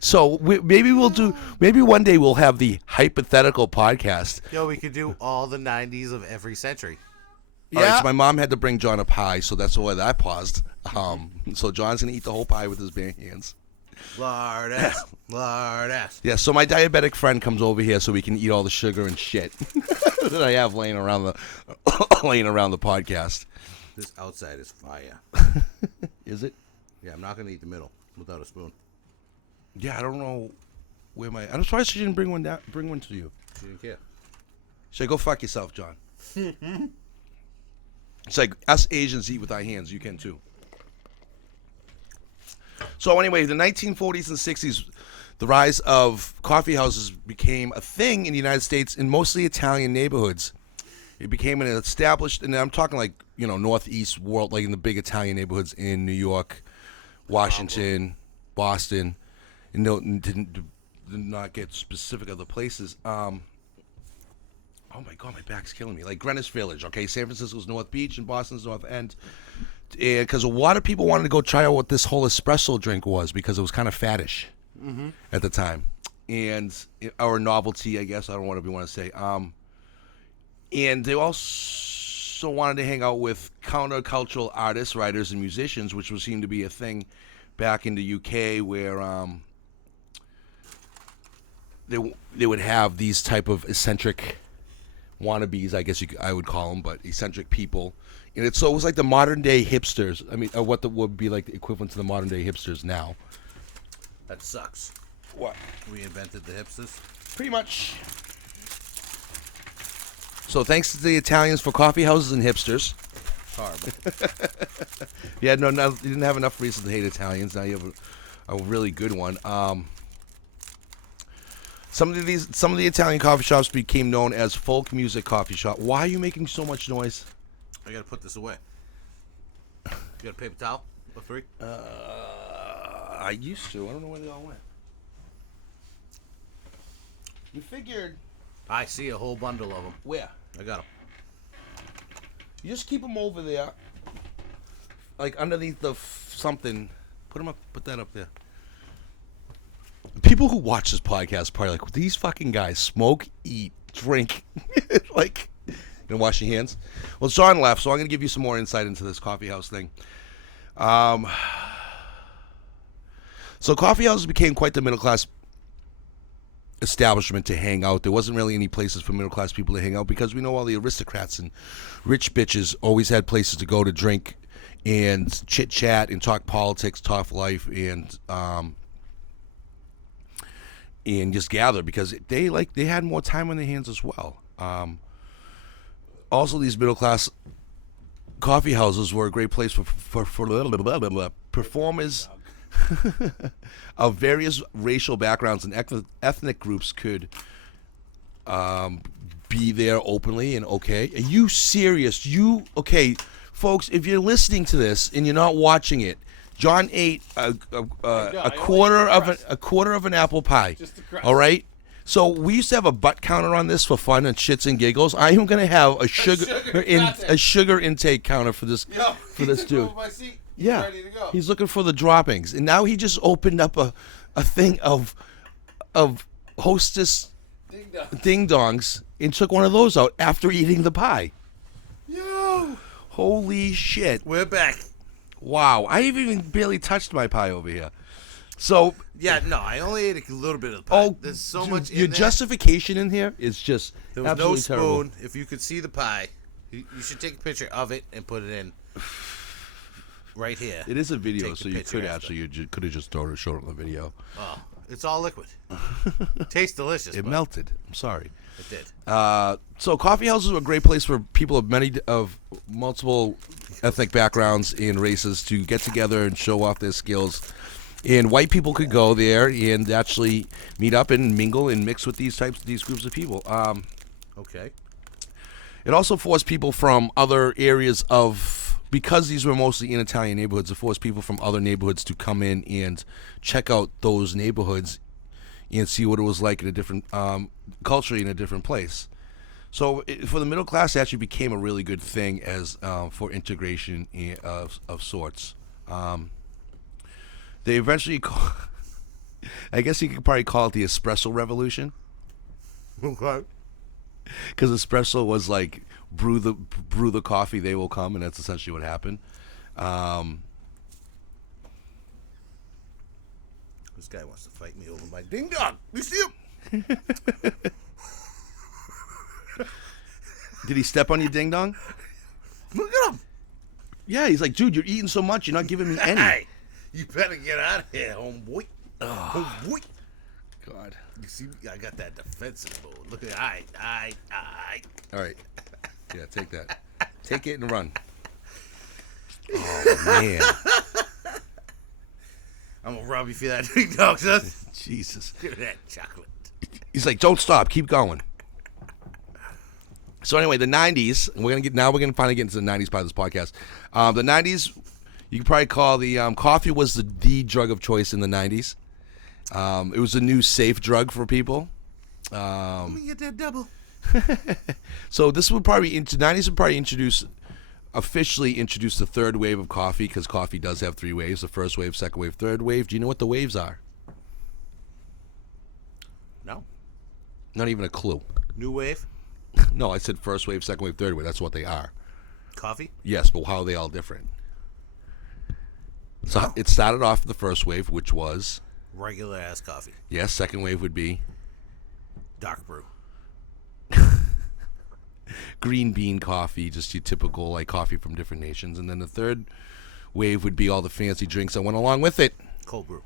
So maybe one day we'll have the hypothetical podcast. Yo, we could do all the 90s of every century. Yeah. All right, so my mom had to bring John a pie, so that's why I paused. So John's going to eat the whole pie with his bare hands. Lord ass. Lord ass. Yeah, so my diabetic friend comes over here so we can eat all the sugar and shit that I have laying around the podcast. This outside is fire. Is it? Yeah, I'm not going to eat the middle without a spoon. Yeah, I don't know where I'm surprised she didn't bring one to you. She didn't care. Should I go fuck yourself, John? It's like us Asians eat with our hands. You can too. So anyway, the 1940s and 60s, the rise of coffee houses became a thing in the United States in mostly Italian neighborhoods. It became an established, and I'm talking like, northeast world, like in the big Italian neighborhoods in New York, Washington, Boston. And did not get specific other places. Oh my God, my back's killing me. Like Greenwich Village, okay? San Francisco's North Beach and Boston's North End. And because a lot of people wanted to go try out what this whole espresso drink was because it was kind of faddish at the time. And, or novelty, I guess. I don't know what you want to say. And they also wanted to hang out with countercultural artists, writers, and musicians, which would seem to be a thing back in the UK where they would have these type of eccentric wannabes, I guess I would call them, but eccentric people. And it was like the modern day hipsters. I mean, what would be like the equivalent to the modern day hipsters now. That sucks. What? We invented the hipsters? Pretty much. So thanks to the Italians for coffee houses and hipsters. Horrible. Yeah, no, you didn't have enough reason to hate Italians. Now you have a really good one. Some of the Italian coffee shops became known as folk music coffee shop. Why are you making so much noise? I gotta put this away. You got a paper towel? Or 3? I used to. I don't know where they all went. You figured. I see a whole bundle of them. Where? I got them. You just keep them over there, like underneath the something. Put them up. Put that up there. People who watch this podcast are probably like, these fucking guys smoke, eat, drink, like, wash your hands. Well, John left, so I'm going to give you some more insight into this coffee house thing. So coffee houses became quite the middle class establishment to hang out. There wasn't really any places for middle class people to hang out because we know all the aristocrats and rich bitches always had places to go to drink and chit chat and talk politics, talk life, and just gather because they had more time on their hands as well. Also, these middle class coffee houses were a great place for performers of various racial backgrounds and ethnic groups could be there openly and okay. Are you serious? Okay, folks, if you're listening to this and you're not watching it, John ate a quarter of an apple pie. Just the crust. All right. So we used to have a butt counter on this for fun and shits and giggles. I am going to have a sugar intake counter for this dude. My seat. Yeah, ready to go. He's looking for the droppings, and now he just opened up a thing of Hostess ding dongs and took one of those out after eating the pie. Yo, holy shit! We're back. Wow, I even barely touched my pie over here. So yeah, no, I only ate a little bit of the pie. Oh, there's so much in your there. justification in here is just There was absolutely no spoon. terrible. If you could see the pie, You should take a picture of it and put it in right here. It is a video, Take the so you picture could after. actually you could have just showed it on the video. Oh, it's all liquid. Tastes delicious. It but melted. I'm sorry. It did. So coffee houses are a great place for people of multiple ethnic backgrounds and races to get together and show off their skills. And white people could go there and actually meet up and mingle and mix with these groups of people. Okay. It also forced people from other areas because these were mostly in Italian neighborhoods, it forced people from other neighborhoods to come in and check out those neighborhoods and see what it was like in a different culture in a different place. So for the middle class, it actually became a really good thing as for integration of sorts. They eventually, I guess you could probably call it the espresso revolution. Okay. Because espresso was like brew the coffee, they will come, and that's essentially what happened. This guy wants to fight me over my ding dong. You see him? Did he step on your ding dong? Look at him. Yeah, he's like, dude, you're eating so much, you're not giving me any. Hey, you better get out of here, homeboy. Homeboy. God. You see, I got that defensive mode. Look at All right. Yeah, take that. Take it and run. Oh man. I'm gonna rob you for that ding dong, son. Jesus. Give me that chocolate. He's like, don't stop, keep going. So anyway, the '90s. And we're gonna finally get into the '90s part of this podcast. The '90s, you could probably call the coffee was the drug of choice in the '90s. It was a new safe drug for people. Let me get that double. So this would probably '90s would probably officially introduce the third wave of coffee, because coffee does have three waves: the first wave, second wave, third wave. Do you know what the waves are? No. Not even a clue. New wave. No, I said first wave, second wave, third wave. That's what they are. Coffee. Yes, but how are they all different? So it started off the first wave, which was Regular ass coffee. yes. Second wave would be Dark brew. green bean coffee, just your typical like coffee from different nations, and then the third wave would be all the fancy drinks that went along with it. Cold brew.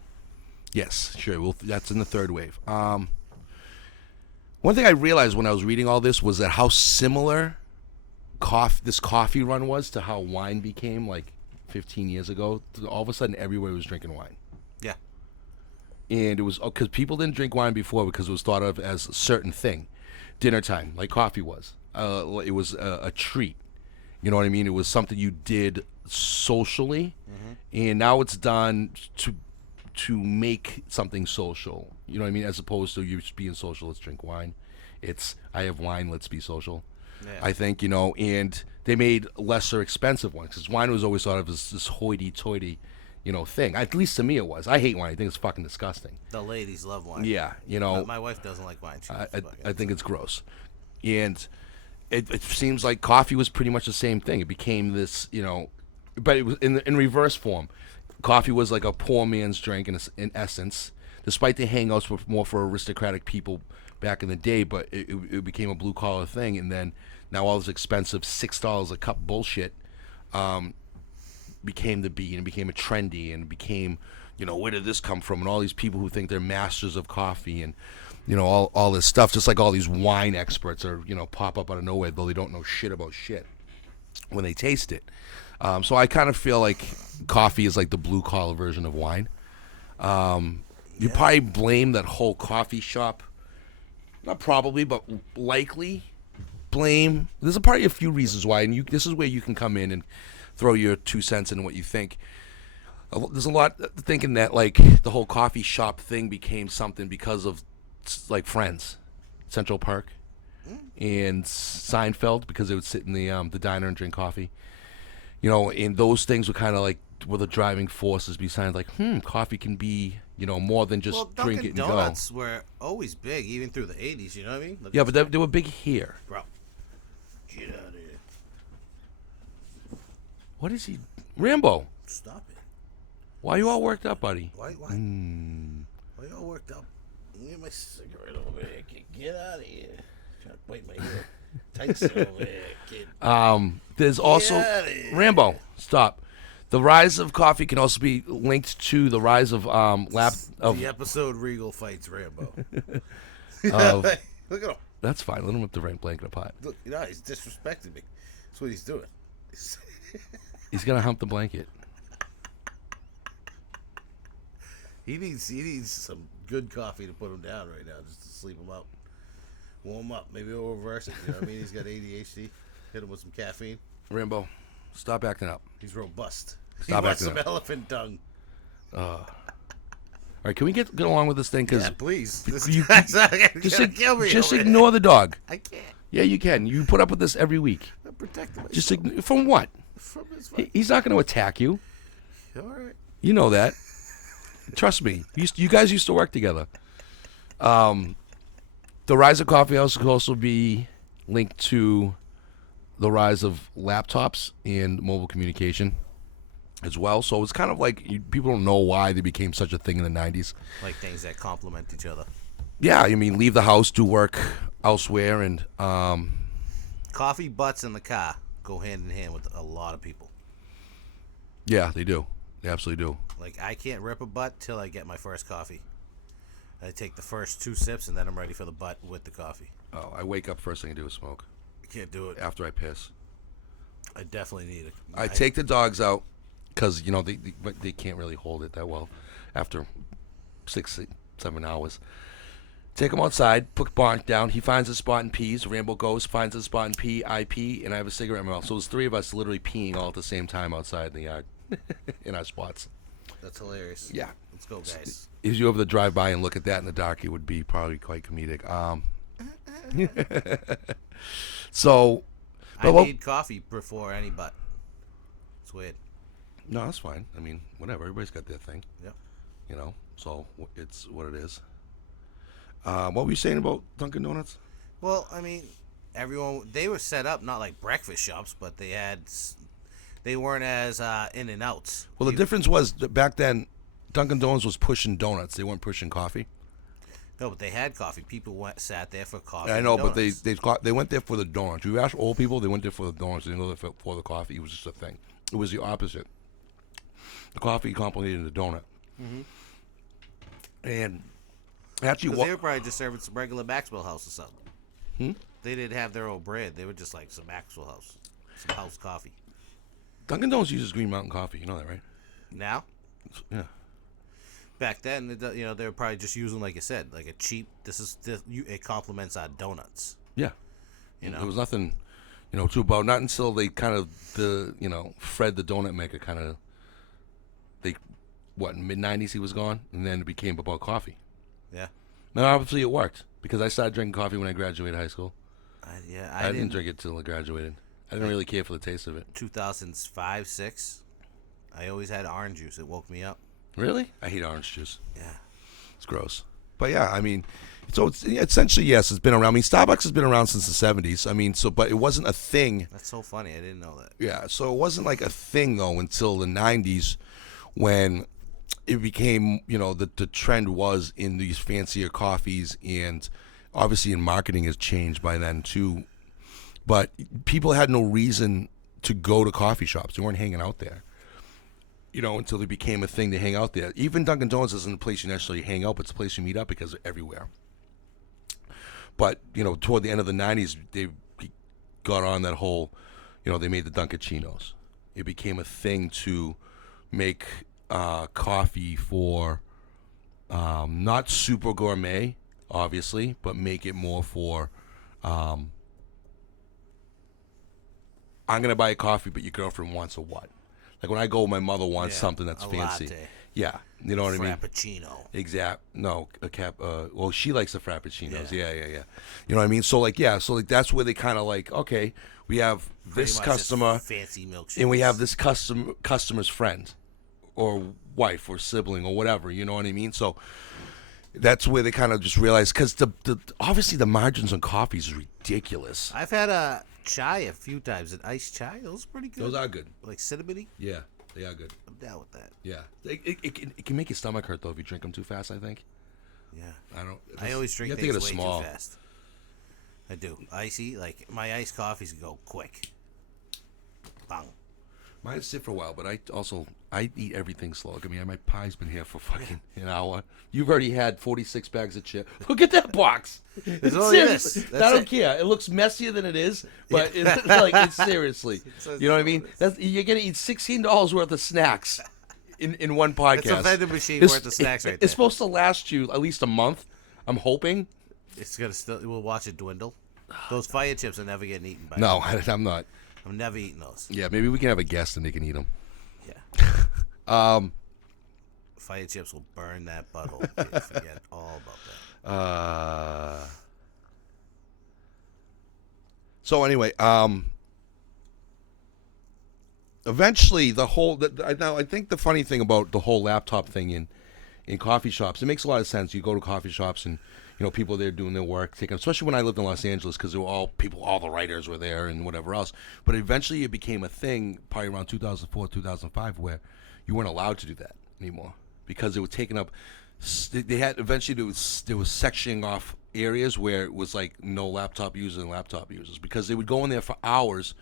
Yes, sure. Well, that's in the third wave. One thing I realized when I was reading all this was that how similar this coffee run was to how wine became like 15 years ago. All of a sudden, everywhere was drinking wine. Yeah. And it was because people didn't drink wine before because it was thought of as a certain thing. Dinner time, like coffee was. It was a treat. You know what I mean? It was something you did socially, and now it's done to make something social. You know what I mean? As opposed to you just being social, let's drink wine. It's I have wine, let's be social. Yeah. I think, and they made lesser expensive ones because wine was always thought of as this hoity-toity, thing. At least to me it was. I hate wine. I think it's fucking disgusting. The ladies love wine. Yeah, My wife doesn't like wine. I think it's gross. And it seems like coffee was pretty much the same thing. It became this, but it was in reverse form. Coffee was like a poor man's drink in essence, despite the hangouts were more for aristocratic people back in the day, but it became a blue-collar thing, and then now all this expensive $6 a cup bullshit became the beat, and it became a trendy, and it became, where did this come from? And all these people who think they're masters of coffee and, all this stuff, just like all these wine experts are, pop up out of nowhere, though they don't know shit about shit when they taste it. So I kind of feel like coffee is like the blue-collar version of wine. You probably blame that whole coffee shop, not probably, but likely blame. There's probably a few reasons why, and this is where you can come in and throw your 2 cents into what you think. There's a lot thinking that like the whole coffee shop thing became something because of like Friends, Central Park, and Seinfeld, because they would sit in the diner and drink coffee. And those things were kind of like were the driving forces behind like, coffee can be, more than just drink it and Dunkin' Donuts were always big, even through the 80s, you know what I mean? Yeah, but they were big here. Bro, get out of here. What is he? Rambo, Stop it. why you all worked up, buddy? Why you all worked up? Give me my cigarette over here. Get out of here. Trying to bite my ear. Tyson over here, kid. There's also outta here. Rambo. Stop. The rise of coffee can also be linked to the rise of The episode Regal fights Rambo. Of- Look at him. That's fine. Let him rip the rank blanket apart. Look, he's disrespecting me. That's what he's doing. He's gonna hump the blanket. He needs some good coffee to put him down right now, just to sleep him out. Warm him up. Maybe we'll reverse it. You know what I mean? He's got ADHD. Hit him with some caffeine. Rambo, stop acting up. He's robust. Stop he wants acting some up. elephant dung. All right, can we get along with this thing? Because Yeah, please. This you- guy's not gonna kill me. just over ignore the dog. here. I can't. Yeah, you can. You put up with this every week. I'm protecting myself Just from what? from his He's not going to attack you. All right. You know that. Trust me. You guys used to work together. The rise of coffee house could also be linked to the rise of laptops and mobile communication as well. So it's kind of like people don't know why they became such a thing in the 90s. Like things that complement each other. Yeah, I mean, leave the house, do work elsewhere, and Coffee butts in the car go hand in hand with a lot of people. yeah, they do. They absolutely do. Like, I can't rip a butt till I get my first coffee. I take the first 2 sips, and then I'm ready for the butt with the coffee. Oh, I wake up, first thing I do is smoke I can't do it. after I piss. I definitely need it. I take the dogs out because they can't really hold it that well after 6, 7 hours. Take him outside, put Bonk down. He finds a spot and pees. Rambo goes, finds a spot and pee. I pee, and I have a cigarette in my mouth. So there's 3 of us literally peeing all at the same time outside in the yard in our spots. That's hilarious. Yeah. Let's go, guys. If you ever drive by and look at that in the dark, it would be probably quite comedic. So, I well, need coffee before any butt. It's weird. no, that's fine. I mean, whatever. Everybody's got their thing. Yep. So it's what it is. What were you saying about Dunkin' Donuts? Well, I mean, they were set up not like breakfast shops, but they weren't as in and outs. Well, the difference was that back then, Dunkin' Donuts was pushing donuts. They weren't pushing coffee. No, but they had coffee. People sat there for coffee. I know, and but donuts. they went there for the donuts. You ask old people, they went there for the donuts. They didn't go there for the coffee. It was just a thing. It was the opposite. The coffee complemented the donut. Mm-hmm. And actually, 'Cause they were probably just serving some regular Maxwell House or something. Hmm? They didn't have their own bread. They were just like some Maxwell House, some house coffee. Dunkin' Donuts uses Green Mountain coffee. You know that, right? Now, Yeah. back then, they were probably just using, like I said, like a cheap. It complements our donuts. Yeah. You know, There was nothing, too about. Not until they kind of Fred the donut maker kind of in mid-90s he was gone, and then it became about coffee. Yeah. Now obviously it worked because I started drinking coffee when I graduated high school. I didn't drink it till I graduated. I didn't really care for the taste of it. 2005, 6. I always had orange juice. It woke me up. Really? I hate orange juice. Yeah. It's gross. But yeah, I mean, so it's essentially, yes, it's been around. I mean, Starbucks has been around since the 70s. I mean, but it wasn't a thing. That's so funny. I didn't know that. Yeah, so it wasn't like a thing though until the 90s when it became, the trend was in these fancier coffees, and obviously in marketing has changed by then too. But people had no reason to go to coffee shops. They weren't hanging out there, until it became a thing to hang out there. Even Dunkin' Donuts isn't a place you necessarily hang out, but it's a place you meet up because they're everywhere. But, toward the end of the 90s, they got on that whole, they made the Dunkachinos. It became a thing to make coffee for not super gourmet, obviously, but make it more for I'm going to buy a coffee, but your girlfriend wants a what? Like when I go, my mother wants something that's a fancy. latte. Yeah, you know what I mean? Frappuccino. No, a cap. Well, she likes the frappuccinos. Yeah. You know what I mean? So that's where they kind of okay, we have this Pretty much customer, just fancy milkshakes. and we have this customer's friend, or wife, or sibling, or whatever. You know what I mean? So that's where they kind of just realize, because obviously the margins on coffee is ridiculous. I've had a chai a few times, an iced chai. Those are pretty good. Those are good. Like cinnamony. Yeah, they are good. I'm down with that. Yeah, it can make your stomach hurt though if you drink them too fast, I think. Yeah. I don't. I always drink you have to things get a way small. too fast. I do. Icy, like my iced coffees go quick. Bang. Mine sit for a while, but I eat everything slow. I mean, my pie's been here for fucking an hour. You've already had 46 bags of chips. Look at that box. There's only this. Seriously, That's I don't it. care. It looks messier than it is, but it's like it's seriously. You know what I mean? You're gonna eat $16 worth of snacks in one podcast. It's a vending machine worth of snacks right there. It's supposed to last you at least a month. I'm hoping. It's gonna still. We'll watch it dwindle. Those fire chips are never getting eaten by. No, me. I'm not. I'm never eating those. Yeah, maybe we can have a guest and they can eat them. Yeah. Fire chips will burn that butthole. You forget all about that. So anyway, eventually the whole. Now I think the funny thing about the whole laptop thing in coffee shops, it makes a lot of sense. You go to coffee shops and people there doing their work, especially when I lived in Los Angeles, because there were all the writers were there and whatever else. But eventually it became a thing, probably around 2004, 2005, where you weren't allowed to do that anymore because it was taking up. They had eventually there was sectioning off areas where it was like no laptop users and laptop users because they would go in there for hours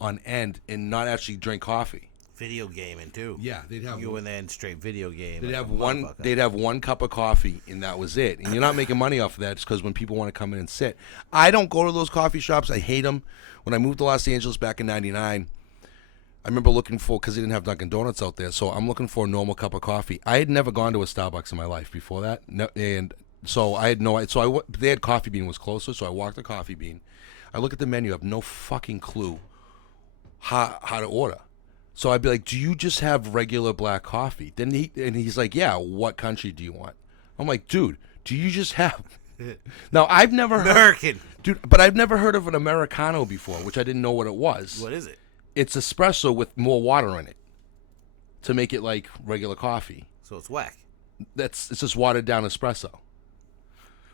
on end and not actually drink coffee. Video gaming too. Yeah, they'd have. You go in there and straight video game. They'd like have a one. motherfucker. They'd have one cup of coffee, and that was it. And you're not making money off of that, just because when people want to come in and sit. I don't go to those coffee shops. I hate them. When I moved to Los Angeles back in '99, I remember looking for because they didn't have Dunkin' Donuts out there, so I'm looking for a normal cup of coffee. I had never gone to a Starbucks in my life before that, and so I had no. So they had Coffee Bean was closer, so I walked to Coffee Bean. I look at the menu. I have no fucking clue how to order. So I'd be like, "Do you just have regular black coffee?" Then he's like, "Yeah, what country do you want?" I'm like, "Dude, do you just have?" Now I've never American. but I've never heard of an Americano before, which I didn't know what it was. What is it? It's espresso with more water in it to make it like regular coffee. So it's whack. It's just watered down espresso,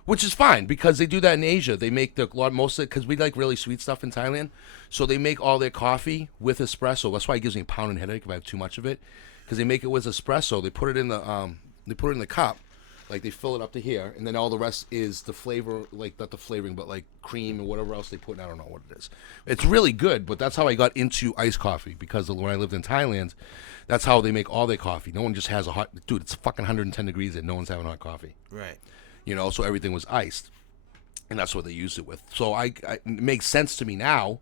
which is fine because they do that in Asia. They make most of it because we like really sweet stuff in Thailand. So they make all their coffee with espresso. That's why it gives me a pounding headache if I have too much of it, because they make it with espresso. They put it in the cup, like they fill it up to here, and then all the rest is the flavor, like not the flavoring, but like cream and whatever else they put in. I don't know what it is. It's really good, but that's how I got into iced coffee because when I lived in Thailand, that's how they make all their coffee. No one just has a hot dude. It's fucking 110 degrees and no one's having hot coffee. Right. So everything was iced, and that's what they used it with. So it makes sense to me now,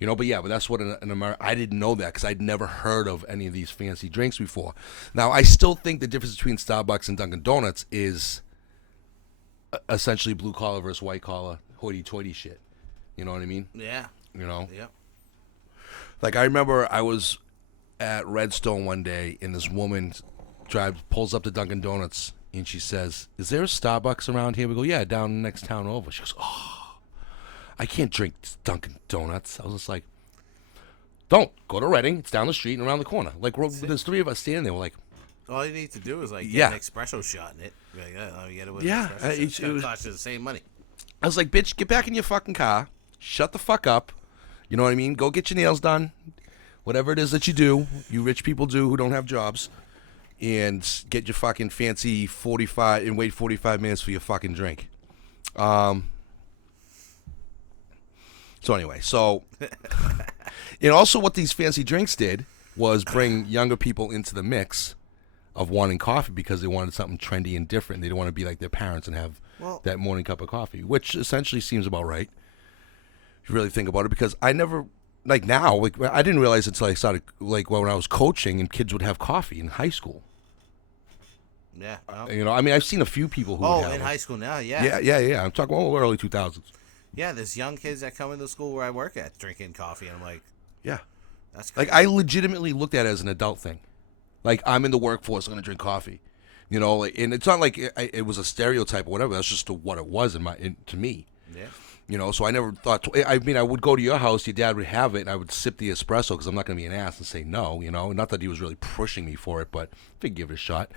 but that's what in America, I didn't know that because I'd never heard of any of these fancy drinks before. Now, I still think the difference between Starbucks and Dunkin' Donuts is essentially blue collar versus white collar, hoity-toity shit. You know what I mean? Yeah. Yep. Like, I remember I was at Redstone one day, and this woman pulls up to Dunkin' Donuts, and she says, "Is there a Starbucks around here?" We go, "Yeah, down the next town over." She goes, "Oh, I can't drink Dunkin' Donuts." I was just like, "Don't. Go to Reading. It's down the street and around the corner." Like, there's three of us standing there. We're like, all you need to do is like get Yeah. an espresso shot in it. You're like, let me get it with Yeah, an espresso shot. It's gonna it was- cost you the same money. I was like, "Bitch, get back in your fucking car. Shut the fuck up. You know what I mean? Go get your nails done. Whatever it is that you do, you rich people do who don't have jobs. And get your fucking fancy 45 and wait 45 minutes for your fucking drink." So anyway, and also what these fancy drinks did was bring younger people into the mix of wanting coffee because they wanted something trendy and different. They didn't want to be like their parents and have that morning cup of coffee, which essentially seems about right. If you really think about it, because I never, like now, like I didn't realize until I started, like when I was coaching and kids would have coffee in high school. Yeah. I mean, I've seen a few people who would have in it. high school now, yeah. Yeah. I'm talking about early 2000s. Yeah, there's young kids that come into school where I work at drinking coffee, and I'm like, Yeah. that's crazy. Like, I legitimately looked at it as an adult thing. Like, I'm in the workforce, I'm going to drink coffee. And it's not like it was a stereotype or whatever. That's just what it was to me. Yeah. So I never thought, I mean, I would go to your house, your dad would have it, and I would sip the espresso because I'm not going to be an ass and say no, Not that he was really pushing me for it, but figured give it a shot.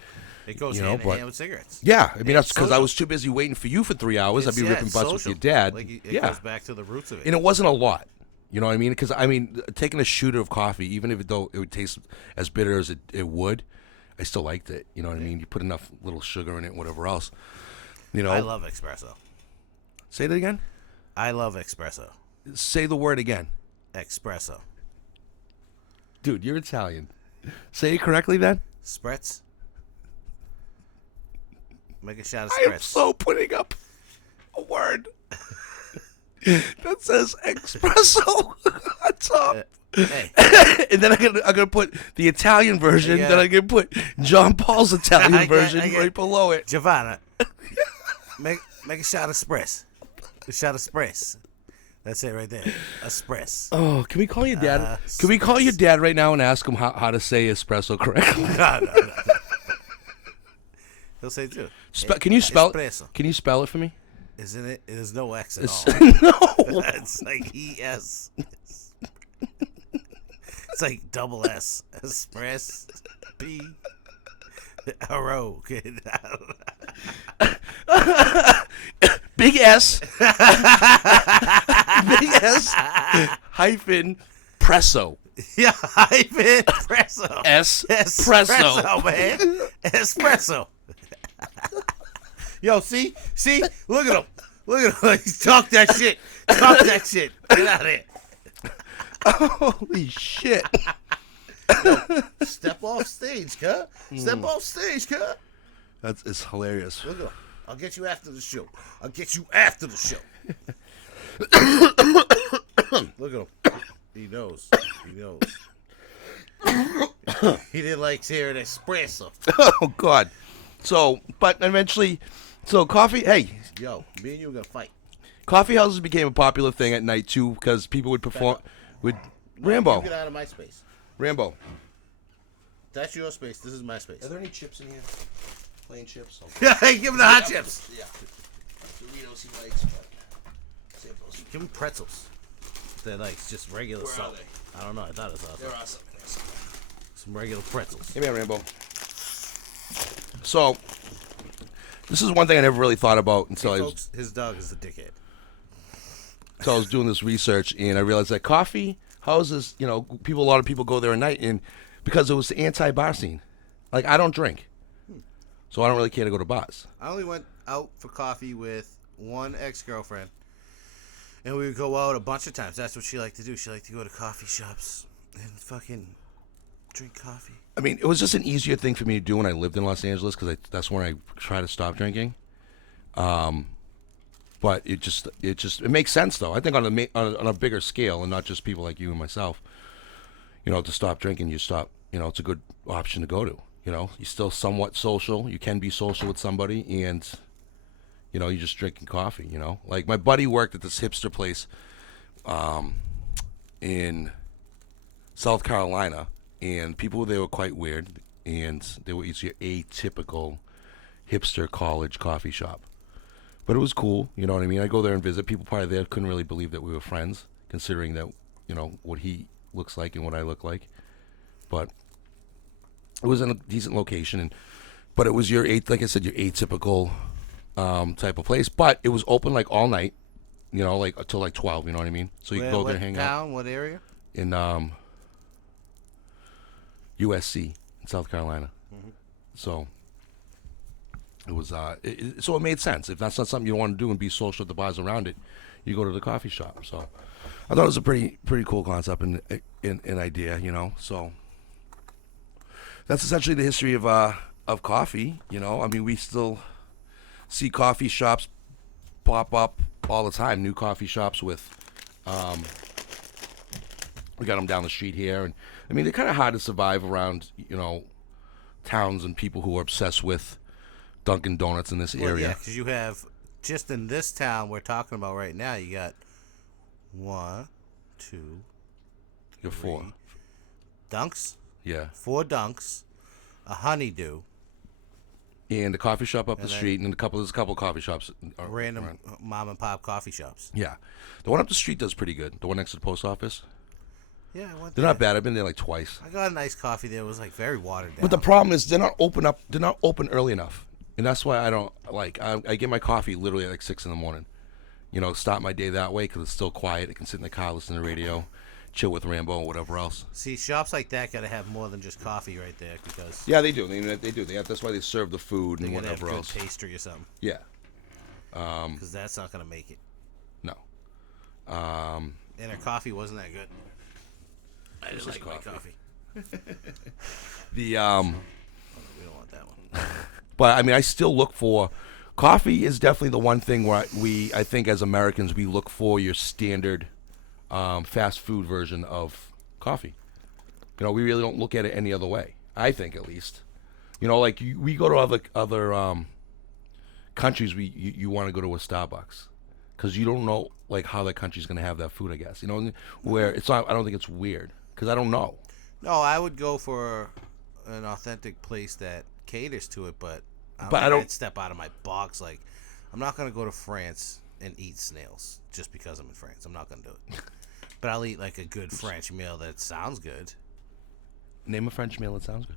It goes hand in hand with cigarettes. Yeah, I mean, that's because I social. was too busy waiting for you for 3 hours. I'd be ripping it's butts with social. your dad. Like, it yeah. goes back to the roots of it. And it wasn't a lot. You know what I mean? Because, I mean, taking a shooter of coffee, even if it would taste as bitter as it would, I still liked it. You know what I mean? You put enough little sugar in it, whatever else. I love espresso. Say that again? I love espresso. Say the word again. Espresso. Dude, you're Italian. Say it correctly then. Spritz. Make a shot of I am spritz. so putting up a word that says espresso on top. Hey. And then I'm gonna put the Italian version. Yeah. Then I'm gonna put John Paul's Italian I get- version I get- right below it. Giovanna, make a shot of spritz. A shot of spritz. That's it right there. Espresso. Oh, can we call your dad? Can we call your dad right now and ask him how to say espresso correctly? No. He'll say too. Can you spell? Espresso. Can you spell it for me? Isn't it? There's no X at all. No. It's like ES. It's like double S. Espress. P. R-O. Kid. Big S. Big S. Hyphen. Presso. Yeah, hyphen espresso. Espresso. Man. Espresso. Yo, see? Look at him. Talk that shit. Get out of here. Holy shit. Step off stage, cuh. It's hilarious. Look at him. I'll get you after the show. Look at him. He knows. He didn't like hearing espresso. Oh, God. So, but eventually, coffee, hey, Yo, me and you are going to fight. coffee houses became a popular thing at night, too, because people would perform with Rambo. Get out of my space. Rambo. That's your space. This is my space. Are there any chips in here? Plain chips? Yeah, give him the hot chips. Yeah. Doritos he likes, but save those. Give him pretzels. They're like just regular Where are salt. they? I don't know. I thought it was awesome. They're awesome. Some regular pretzels. Give me a Rambo. So, this is one thing I never really thought about until Hey, I folks, his dog is a dickhead. was doing this research, and I realized that coffee houses, a lot of people go there at night, and because it was the anti-bar scene. Like, I don't drink, so I don't really care to go to bars. I only went out for coffee with one ex-girlfriend, and we would go out a bunch of times. That's what she liked to do. She liked to go to coffee shops and fucking drink coffee. I mean, it was just an easier thing for me to do when I lived in Los Angeles because that's when I tried to stop drinking. But it makes sense though. I think on a bigger scale and not just people like you and myself. To stop drinking, you stop. It's a good option to go to. You're still somewhat social. You can be social with somebody, and you're just drinking coffee. Like my buddy worked at this hipster place, in South Carolina. And people there were quite weird, and they were your atypical hipster college coffee shop. But it was cool, you know what I mean? I go there and visit. People probably there couldn't really believe that we were friends, considering that, what he looks like and what I look like. But it was in a decent location, but it was like I said, your atypical type of place. But it was open like all night, like until like 12, you know what I mean? So you could go there and hang out. What area? In USC in South Carolina. Mm-hmm. So it was so it made sense. If that's not something you want to do and be social at the bars around it, you go to the coffee shop. So I thought it was a pretty cool concept and an idea, So that's essentially the history of coffee. I mean, we still see coffee shops pop up all the time. New coffee shops with we got them down the street here, and I mean they're kind of hard to survive around, towns and people who are obsessed with Dunkin' Donuts in this area. Yeah, because you have just in this town we're talking about right now. You got 1, 2, You're 4. Dunks. Yeah, 4 Dunks, a Honeydew, and the coffee shop up the And then- street, and there's a couple coffee shops. random around. mom and pop coffee shops. Yeah, the one up the street does pretty good. The one next to the post office. Yeah, I went They're there. not bad. I've been there like twice. I got a nice coffee there. It was like very watered down. But the problem is they're not open early enough, and that's why I don't like. I get my coffee literally at like 6 in the morning. Start my day that way because it's still quiet. I can sit in the car, listen to the radio, chill with Rambo or whatever else. See, shops like that got to have more than just coffee right there because Yeah, they do. They do. That's why they serve the food they and got to have whatever good else. pastry or something Yeah. because that's not going to make it. No. And her coffee wasn't that good. I didn't This is like my coffee. The We don't want that one. But I mean, I still look for coffee. Is definitely the one thing where I think as Americans we look for your standard fast food version of coffee. You know, we really don't look at it any other way. I think, at least. You know, like we go to other countries. You want to go to a Starbucks because you don't know like how that country's gonna have that food. I guess you know where it's not. I don't think it's weird because I don't know. No, I would go for an authentic place that caters to it, but I don't- I'd step out of my box. Like, I'm not gonna go to France and eat snails just because I'm in France. I'm not gonna do it. But I'll eat like a good French meal that sounds good. Name a French meal that sounds good.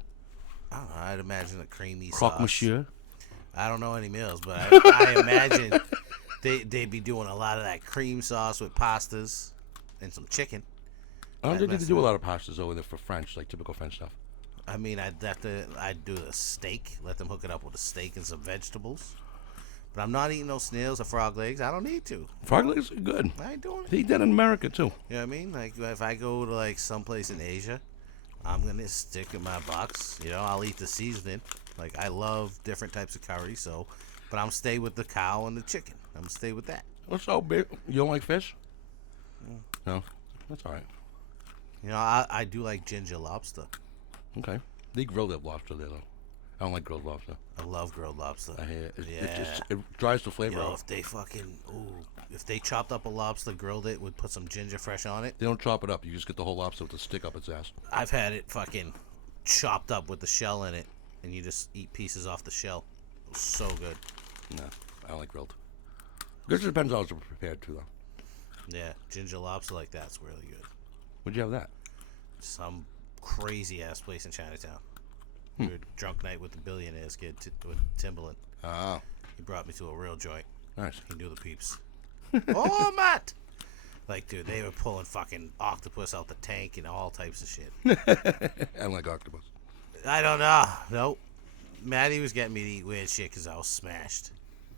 I don't know. I'd imagine a creamy Croque sauce. monsieur. I don't know any meals, but I imagine they'd be doing a lot of that cream sauce with pastas and some chicken. I don't I'd think they mess do a it lot of pastas over there for French, like typical French stuff. I mean, I'd do a steak, let them hook it up with a steak and some vegetables. But I'm not eating those snails or frog legs. I don't need to. Frog legs are good. I ain't doing it. They eat that in America too. You know what I mean? Like, if I go to like someplace in Asia, I'm gonna stick in my box. You know, I'll eat the seasoning. Like, I love different types of curry, but I'm stay with the cow and the chicken. I'm gonna stay with that. What's so big? You don't like fish? No, that's all right. You know, I do like ginger lobster. Okay. They grill that lobster there though. I don't like grilled lobster. I love grilled lobster. I hate it. Yeah. It dries the flavor Yo, out. if they if they chopped up a lobster, grilled it, would put some ginger fresh on it. They don't chop it up. You just get the whole lobster with the stick up its ass. I've had it fucking chopped up with the shell in it, and you just eat pieces off the shell. It was so good. No, I don't like grilled. Guess it depends how it's prepared too, though. Yeah, ginger lobster like that's really good. Where'd you have that? Some crazy ass place in Chinatown. We were drunk night with the billionaires kid with Timberland. Oh, He brought me to a real joint. nice. He knew the peeps. Oh, Matt! Like, dude, they were pulling fucking octopus out the tank and all types of shit. I don't like octopus. I don't know. Nope. Maddie was getting me to eat weird shit because I was smashed.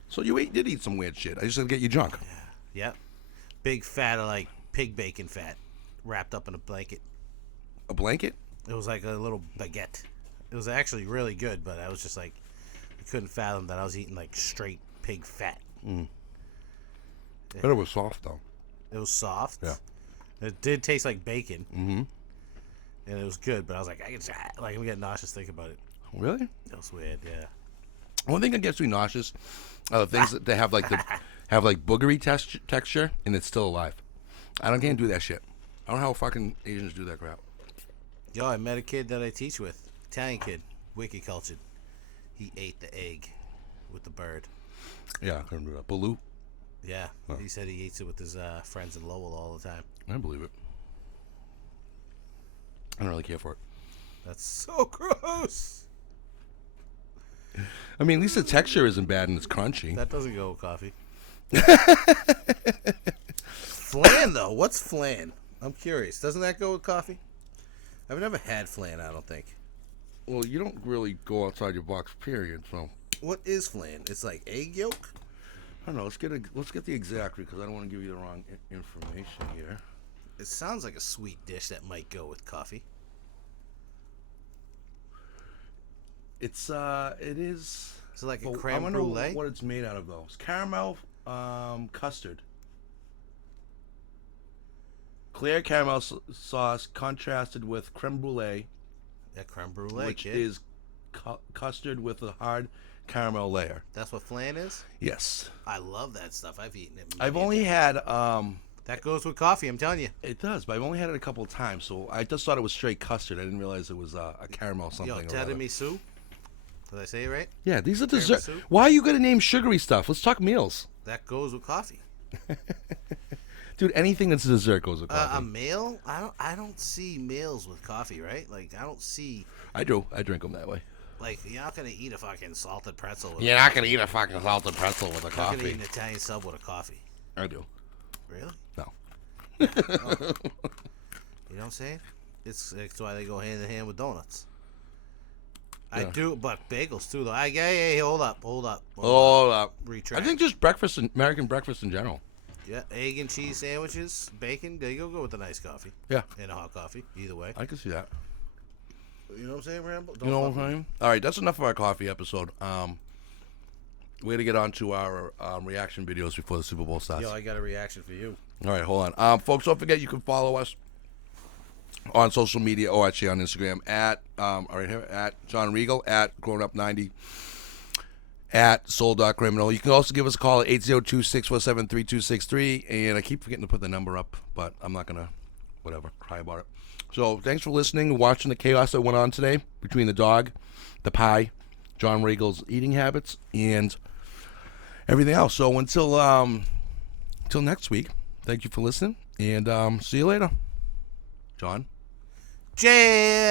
So you did eat some weird shit. I just had to get you drunk. Yep. Big fat of like pig bacon fat wrapped up in a blanket. A blanket? It was like a little baguette. It was actually really good, but I was just like, I couldn't fathom that I was eating like straight pig fat. But it was soft though. It was soft. Yeah. It did taste like bacon. Mm-hmm. And it was good, but I was like, I'm getting nauseous thinking about it. Really? It was weird, yeah. One thing that gets me nauseous are the things that they have like boogery texture and it's still alive. Can't do that shit. I don't know how fucking Asians do that crap. Yo, I met a kid that I teach with. Italian kid. Wicked cultured. He ate the egg with the bird. Yeah, I couldn't do that. Baloo? Yeah. He said he eats it with his friends in Lowell all the time. I believe it. I don't really care for it. That's so gross. I mean, at least the texture isn't bad and it's crunchy. That doesn't go with coffee. Flan, though. What's flan? I'm curious. Doesn't that go with coffee? I've never had flan, I don't think. Well, you don't really go outside your box, period. So What is flan? It's like egg yolk? I don't know. Let's get the exact because I don't want to give you the wrong information here. It sounds like a sweet dish that might go with coffee. It is. Is it like a Well, I creme want to know brulee? what it's made out of though. It's caramel custard. Clear caramel sauce contrasted with creme brulee, Yeah, creme brulee, which kid. is custard with a hard caramel layer. That's what flan is? Yes. I love that stuff. I've eaten it. I've only had That goes with coffee, I'm telling you. it does, but I've only had it a couple of times, so I just thought it was straight custard. I didn't realize it was a caramel something. Yo, or other. tiramisu. Did I say it right? Yeah, these are dessert. Tiramisu? Why are you gonna name sugary stuff? Let's talk meals, That goes with coffee. dude. Anything that's dessert goes with coffee. A meal? I don't see meals with coffee, right? Like, I don't see. I do. I drink them that way. Like, you're not gonna eat a fucking salted pretzel. With You're not gonna eat a fucking salted pretzel with a You're not gonna eat coffee. an Italian sub with a coffee. I do. Really? No. You know what I'm saying? It's why they go hand in hand with donuts. I Yeah. do, but bagels too, though. Hey, hold up. Hold up. Retract. I think just breakfast, American breakfast in general. Yeah, egg and cheese sandwiches, bacon. There you go with a nice coffee. Yeah, And a hot coffee, either way. I can see that. You know what I'm saying, Rambo? You know what I'm saying? All right, that's enough of our coffee episode. We're gonna get on to our reaction videos before the Super Bowl starts. Yo, I got a reaction for you. All right, hold on. Folks, don't forget you can follow us on social media, or actually on Instagram at right here at John Regal, at grownup90, at soul.criminal. You can also give us a call at 802-647-3263, and I keep forgetting to put the number up, but I'm not gonna cry about it. So thanks for listening and watching the chaos that went on today between the dog, the pie, John Regal's eating habits, and everything else. So until next week, thank you for listening, and see you later. John? Jay!